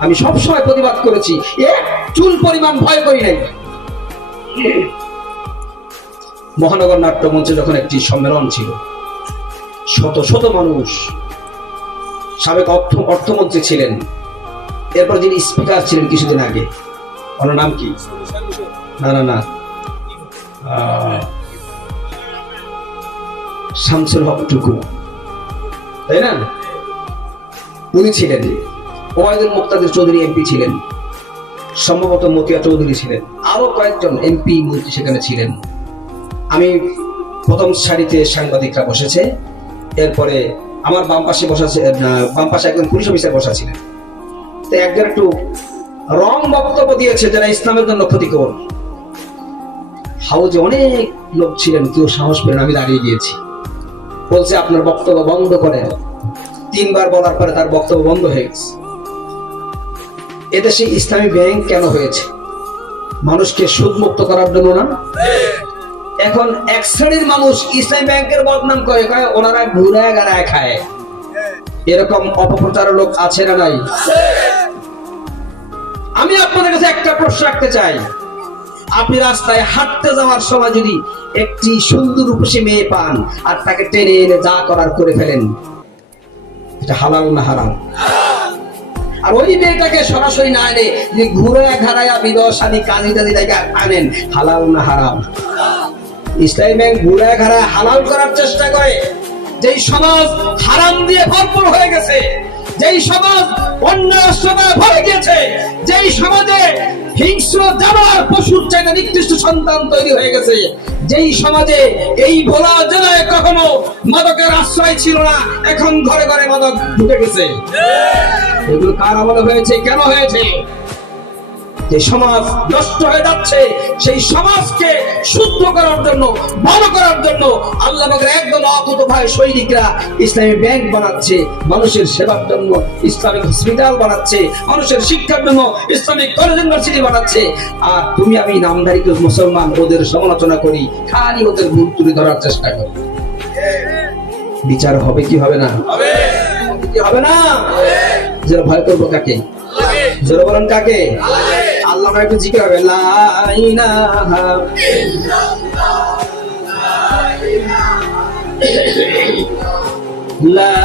আমি সবসময় প্রতিবাদ করেছি, এক চুল পরিমাণ ভয় করি নাই। মহানগর নাট্য মঞ্চে যখন একটি সম্মেলন ছিল, শত শত মানুষ, সাবেক অর্থমন্ত্রী ছিলেন, এরপর যিনি স্পিকার ছিলেন কিছুদিন আগে, ওনার নাম কি? না শামসুল হক টুকু, তাই না? উনি ছিলেন। ওবায়দুল মুক্তাদির চৌধুরী এমপি ছিলেন, সম্ভবত মতিয়া চৌধুরী ছিলেন, আরো কয়েকজন এমপি মন্ত্রী সেখানে ছিলেন। আমি প্রথম সারিতে সাংবাদিকরা বসেছে, এরপরে আমার বাম পাশে বাম পাশে একজন পুলিশ অফিসার বসা ছিলেন। তো একজন একটু রং বক্তব্য দিয়েছে, যারা ইসলামের জন্য ক্ষতিকর। হাউজে অনেক লোক ছিলেন, কেউ সাহস পেলেন, আমি দাঁড়িয়ে গিয়েছি। বলছে আপনার বক্তব্য বন্ধ করেন। 3 বার বলার পরে তার বক্তব্য বন্ধ হয়ে গেছে। এদেশে ইসলামী ব্যাংক কেন হয়েছে? মানুষকে সুদ মুক্ত করার জন্য না? এখন এক শ্রেণীর মানুষ ইসলামী ব্যাংকের বদনাম করে, ওনারা ঘুরায় গাড়ায় খায়। এরকম অপপ্রচারের লোক আছে না নাই? আমি আপনাদের কাছে একটা প্রশ্ন রাখতে চাই, আপনি রাস্তায় হাঁটতে যাওয়ার সময় যদি একটি সুন্দর রূপসী মেয়ে পান আর তাকে টেনে এনে যা করার করে ফেলেন, এটা হালাল না হারাম? আর ওই মেয়েটাকে সরাসরি না এনে যে ঘুরে ঘাড়াইয়া বিবাহ শাদী কাজী টাজী দেখে আনেন, হালাল না হারাম? ইসলামী ব্যাংক ঘুরে ঘাড়ায় হালাল করার চেষ্টা করে। যেই সমাজ হারাম দিয়ে ভরপুর হয়ে গেছে, যেই সমাজ অন্যায় ভরে গিয়েছে, যেই সমাজে হিংস্র জানোয়ার পশুর চাইতে নিকৃষ্ট সন্তান তৈরি হয়ে গেছে, যেই সমাজে এই ভোলা জেলায় কখনো মাদকের আশ্রয় ছিল না, এখন ঘরে ঘরে মাদক ঢুকে গেছে। এগুলো কার আমলে হয়েছে, কেন হয়েছে? যে সমাজ নষ্ট হয়ে যাচ্ছে, সেই সমাজকে শুদ্ধ করার জন্য, ভালো করার জন্য আল্লাহ পাকের একদম অকুত ভাই সৈনিকরা ইসলামী ব্যাংক বানাচ্ছে, মানুষের সেবার জন্য ইসলামিক হসপিটাল বানাচ্ছে, মানুষের শিক্ষার জন্য ইসলামিক কলেজ ইউনিভার্সিটি বানাচ্ছে। আর তুমি আমি নামধারী মুসলমান ওদের সমালোচনা করি, খালি ওদের ভুল তুলে ধরার চেষ্টা করি। বিচার হবে কি হবে না? হবে না? যারা ভয় করবো কাকে? জোরে বলেন কাকে? আল্লাহ একটু জিজ্ঞাসা হবে, লা ইলাহা ইল্লাল্লাহ, লা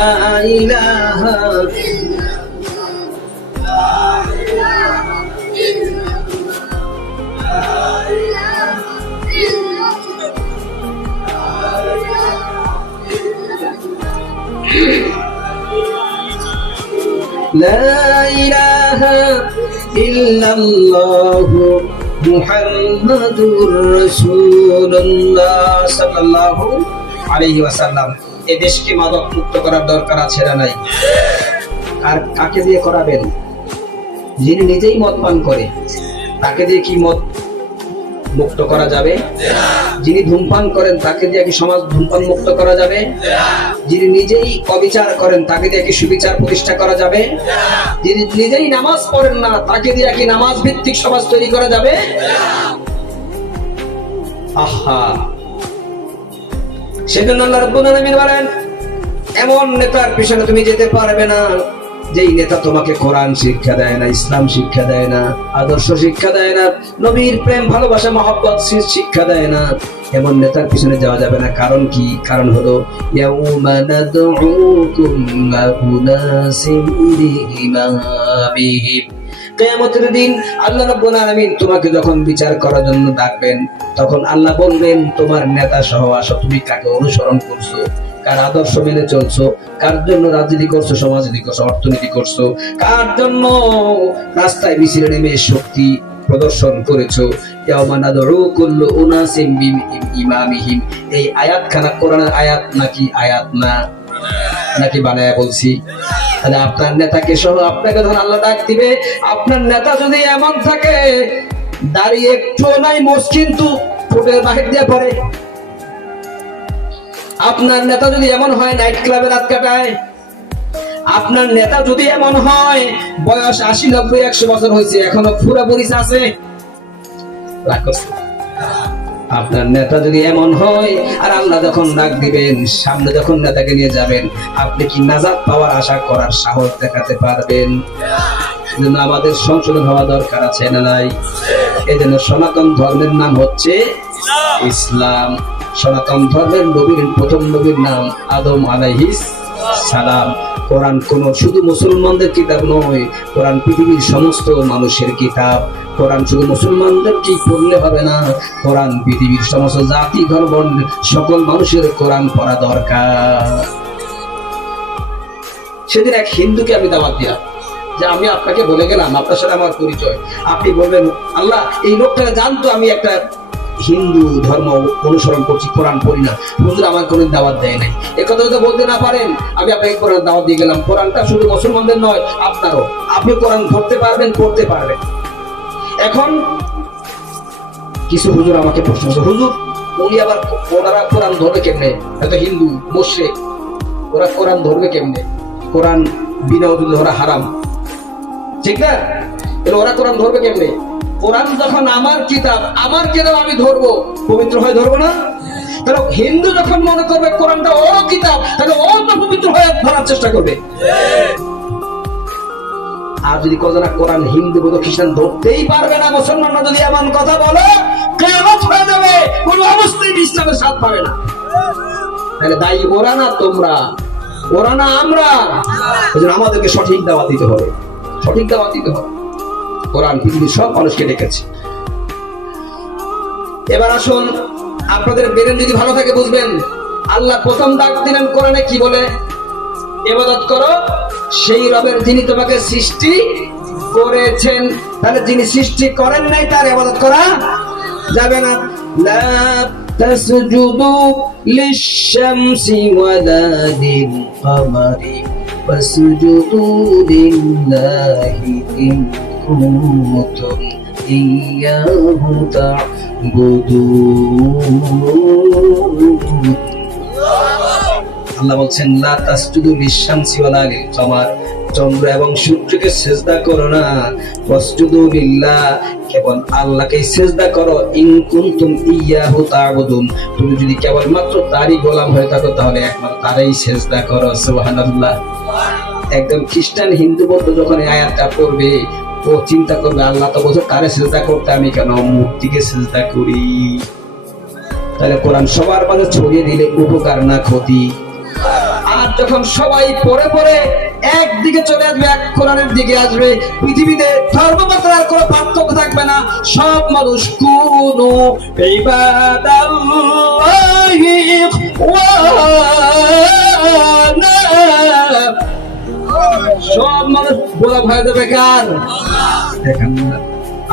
ইলাহা লা ইলাহা ইল্লাল্লাহু মুহাম্মাদুর রাসূলুল্লাহ সাল্লাল্লাহু আলাইহি ওয়াসাল্লাম। এই দেশকে মাদক মুক্ত করার দরকার আছে না নাই? আর কাকে দিয়ে করাবেন? যিনি নিজেই মদ পান করে তাকে দিয়ে কি মদ মুক্ত করা যাবে? যিনি ধূমপান করেন তাকে দিয়ে কি সমাজ ধূমপান মুক্ত করা যাবে? যিনি নিজেই অবিচার করেন তাকে দিয়ে কি সুবিচার প্রতিষ্ঠা করা যাবে? যিনি নিজেই নামাজ পড়েন না তাকে দিয়ে কি নামাজ ভিত্তিক সমাজ তৈরি করা যাবে? আহা, সেজন্য আল্লাহ রাব্বুল আলামিন বলেন, এমন নেতার পিছনে তুমি যেতে পারবে না যেই নেতা তোমাকে কোরআন শিক্ষা দেয় না, ইসলাম শিক্ষা দেয় না, আদর্শ শিক্ষা দেয় না, নবীর প্রেম ভালোবাসা মহব্বত শিক্ষা দেয় না। এমন নেতার পিছনে যাওয়া যাবে না। কারণ কি? কারণ হলো ইয়াউমা নাদউ কুল্লা উনাসিন বিইমামিহিম। কিয়ামতের দিন আল্লাহ রাব্বুল আলামিন তোমাকে যখন বিচার করার জন্য ডাকবেন, তখন আল্লাহ বলবেন, তোমার নেতা সহ আসো, তুমি কাকে অনুসরণ করছো, কার আদর্শ মেনে চলছো, কার জন্য রাজনীতি করছো, সমাজনীতি করছো, অর্থনীতি করছো, কার জন্য রাস্তায় মিছিলে নেমে শক্তি প্রদর্শন করেছো। ইয়াউমা নাদউ কুল্লু উনাসিম বিইমামিহিম। এই আয়াতখানা কোরআনের আয়াত নাকি আয়াত না? নাকি বানায়া বলছি? তাহলে আপনার নেতাকে সহ আপনাকে যখন আল্লাহ ডাক দিবে, আপনার নেতা যদি এমন থাকে দাঁড়িয়ে একটু নাই মোষ কিন্তু ঠোঁটের বাহির দিয়ে পড়ে, আপনার নেতা যদি এমন হয় নাইট ক্লাবে রাত কাটায়, আপনার নেতা যদি এমন হয় বয়স 80, 90, 100 বছর হয়েছে এখনো পুরা পরিচ আছে, আপনার নেতা যদি এমন হয় আর আল্লাহ যখন ডাক দিবেন, সামনে যখন নেতাকে নিয়ে যাবেন, আপনি কি নাজাত পাওয়ার আশা করার সাহস দেখাতে পারবেন? সেজন্য আমাদের সংশোধন হওয়া দরকার আছে না নাই? এই জন্য সনাতন ধর্মের নাম হচ্ছে ইসলাম। সনাতন ধর্মের নবীর প্রথম নবীর নাম আদম আলাইহিস সালাম। কোরআন কোন শুধু মুসলমানদের কিতাব নয়, কোরআন পৃথিবীর সমস্ত মানুষের কিতাব। কোরআন শুধু মুসলমানদের কি পড়লে হবে না, কোরআন পৃথিবীর সমস্ত জাতি ধর্ম সকল মানুষের কোরআন পড়া দরকার। সেদিন এক হিন্দুকে আমি দাওয়াত দিলাম যে আমি আপনাকে বলে গেলাম, আপনার সাথে আমার পরিচয়। আপনি বলবেন, আল্লাহ এই লোকটা জানতো আমি একটা হিন্দু ধর্ম অনুসরণ করছি, কোরআন পড়ি না, হুজুর আমার কোনো দাওয়াত দেয় নাই। একথা যদি বলতে না পারেন, আমি আপনাকে কোরআন দাওয়াত দিয়ে গেলাম। কোরআনটা শুধু মুসলমানদের নয়, আপনারও। আপনি কোরআন ধরতে পারবেন, পড়তে পারবেন। এখন কিছু হুজুর আমাকে প্রশ্ন করছে, হুজুর উনি আবার ওনারা কোরআন ধরবে কেমনে? এত হিন্দু মুশরিক, ওরা কোরআন ধরবে কেমনে? কোরআন বিনা ওযুতে ধরা হারাম, ঠিক না? ওরা কোরআন ধরবে কেমনে? কোরআন যখন আমার কিতাব আমি ধরবো, পবিত্র হয়ে ধরবো না? তাহলে হিন্দু যখন মনে করবে কোরআনটা ওর কিতাব, তাহলে ও তো পবিত্র হয়ে ধরার চেষ্টা করবে। আর যদি কোরআন হিন্দু বলো খ্রিস্টান ধরতেই পারবে না, মুসলমানরা যদি এমন কথা বলে, কিয়ামত হয়ে যাবে, কোন অবস্থায় ইসলামের স্বাদ পাবে না। তাহলে দায়ী ওরা না তোমরা, ওরা না আমরা। এজন্য আমাদেরকে সঠিক দাওয়াত দিতে হবে, সঠিক দাওয়াত দিতে হবে। কোরআন পৃথিবীর সব মানুষকে ডেকেছে। এবার আসুন, আপনাদের ব্রেন যদি ভালো থাকে বুঝবেন, আল্লাহ প্রথম ডাক দিলেন কোরআনে কি বলে? ইবাদত করো সেই রবের যিনি তোমাকে সৃষ্টি করেছেন। তাহলে যিনি সৃষ্টি করেন নাই তার ইবাদত করা যাবে না। লা তাসজুদু লিশ-শামসি ওয়ালা লিল-কামারি ওয়াসজুদু লিল্লাহি ইন কুনতুম ইয়্যাহু তা'বুদুন। আল্লাহ বলছেন লা তাসজুদু লিশ-শামসি ওয়ালা লিল-কামার, চন্দ্র এবং সূর্যকে সিজদা করো না, ওয়াসজুদু লিল্লাহ, কেবল আল্লাহকে সিজদা করো, ইন কুনতুম ইয়্যাহু তা'বুদুন, তুমি যদি কেবলমাত্র তারই গোলাম হয়ে থাকো তাহলে একমাত্র তারই সিজদা করো। সুবহানাল্লাহ। একদম খ্রিস্টান হিন্দু বৌদ্ধ যখন এই আয়াতটা পড়বে ও চিন্তা করবে আল্লাহ তো বলছে তারে সিজদা করতে, আমি কেন মূর্তিকে সিজদা করি? তাহলে কোরআন সবার মাঝে ছড়িয়ে দিলে উপকার না ক্ষতি। আর যখন সবাই পড়ে পড়ে একদিকে চলে আসবে, এক কোরআনের দিকে আসবে, পৃথিবীতে ধর্মমতের কোনো পার্থক্য থাকবে না। সব মানুষ কুনু ইবাদাল্লাহি ওয়ানা, সব মানুষ গোলাম হয়ে যাবে কার? দেখেন না,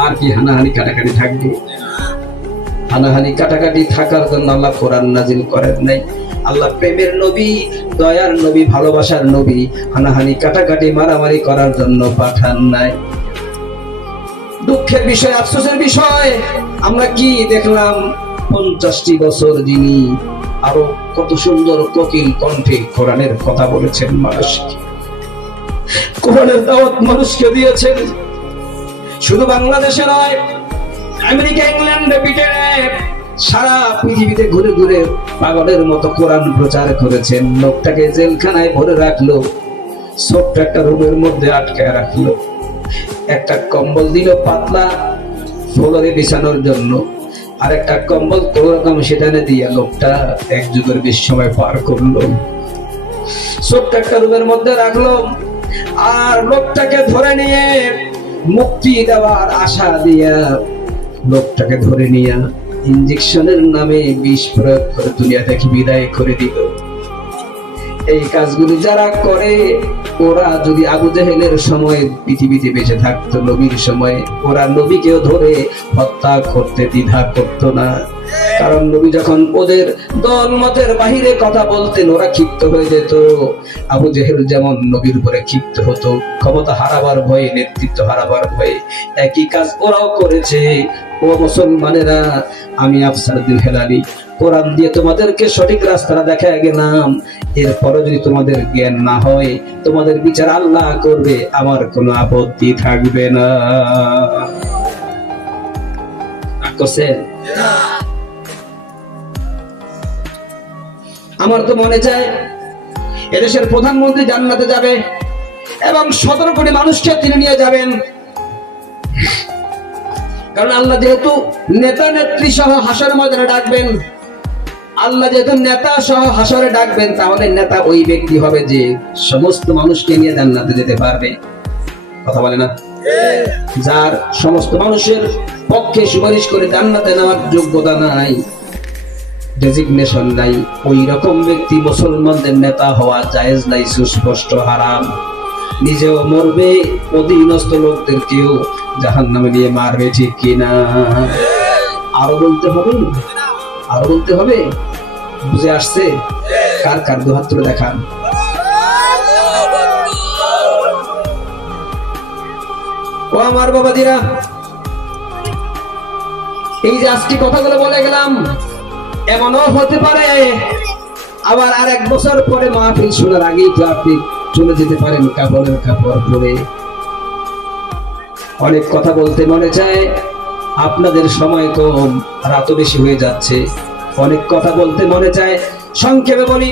আর কি হানাহানি কাটাকাটি থাকবে? হানাহানি কাটাকাটি থাকার জন্য আল্লাহ কোরআন নাজিল করেন নাই। আল্লাহ প্রেমের নবী, দয়ার নবী, ভালোবাসার নবী হানাহানি কাটাকাটি মারামারি করার জন্য পাঠান নাই। দুঃখের বিষয়, আফসোসের বিষয়, আমরা কি দেখলাম 50টি বছর যিনি আরো কত সুন্দর কোকিল কণ্ঠে কোরআনের কথা বলেছেন, মানুষকে কোরআনের দাওয়াত মানুষকে দিয়েছেন। শুধু বাংলাদেশে নয়, আমেরিকা, ইংল্যান্ডে, ব্রিটেনে, সারা পৃথিবীতে ঘুরে ঘুরে পাগলের মতো কোরআন প্রচার করেছেন। লোকটাকে জেলখানায় ভরে রাখলো, ছোট্ট একটা রুমের মধ্যে আটকায় রাখলো, একটা কম্বল দিল পাতলা ফ্লোরে বিছানোর জন্য, আর একটা কম্বল কোন রকম সেখানে দিয়া লোকটা এক যুগের বেশি সময় পার করলো। ছোট্ট একটা রুমের মধ্যে রাখলো, আর লোকটাকে ধরে নিয়ে মুক্তি দেওয়ার আশা দিয়া লোকটাকে ধরে নিয়ে ইনজেকশনের নামে বিষ প্রয়োগ করে দুনিয়া থেকে বিদায় করে দিল। এই কাজগুলি যারা করে, ওরা যদি আবু জেহেলের সময় পৃথিবীতে বেঁচে থাকতো, নবীর সময়, ওরা নবীকেও ধরে হত্যা করতে দ্বিধা করতো না। কারণ নবী যখন ওদের দল মতের বাহিরে কথা বলতেন ওরা ক্ষিপ্ত হয়ে যেত। আবু জেহেল যেমন নবীর উপরে ক্ষিপ্ত হতো, ক্ষমতা হারাবার ভয়ে, নেতৃত্ব হারাবার ভয়ে। একই কাজ ওরাও করেছে। ও মুসলমানেরা, আমি আফসারউদ্দিন হেলালি কোরআন দিয়ে তোমাদেরকে সঠিক রাস্তাটা দেখায় গেলাম, এরপরে যদি তোমাদের জ্ঞান না হয় তোমাদের বিচার আল্লাহ করবে, আমার কোনো আপত্তি থাকবে না। আমার তো মনে চায় এদেশের প্রধানমন্ত্রী জান্নাতে যাবে এবং 17 কোটি মানুষকে তিনি নিয়ে যাবেন। কারণ আল্লাহ যেহেতু নেতা নেত্রী সহ হাসর ময়দানে ডাকবেন, আল্লাহ যেহেতু নেতা সহ হাসরে ডাকবেন, তাহলে নেতা ওই ব্যক্তি হবে যে সমস্ত মানুষকে নিয়ে জান্নাতে যেতে পারবে। কথা বলে না? যার সমস্ত মানুষের পক্ষে সুপারিশ করে জান্নাতে নেওয়ার যোগ্যতা নাই, ডেজিগনেশন নাই, ওই রকম ব্যক্তি মুসলমানদের নেতা হওয়া জায়েজ নাই, সুস্পষ্ট হারাম। নিজেও মরবে, অধীনস্থ লোকদেরকেও জাহান্নামে নিয়ে মারবে, ঠিক কিনা? আরো বলতে হবে, আরো বলতে হবে। বুঝে আসছে? কার কার দুহাত তুলে দেখান। ও আমার বাবাজিরা, এই যে আজকে কথাগুলো বলে গেলাম, এমনও হতে পারে আবার আর 1 বছর পরে মাহফিল শোনার আগেই তো আপনি চলে যেতে পারেন কাপড়ের কাপড় পরে। অনেক কথা বলতে মনে চায়, আপনাদের সময় কম, রাতও বেশি হয়ে যাচ্ছে। অনেক কথা বলতে মনে চায়, সংক্ষেপে বলি।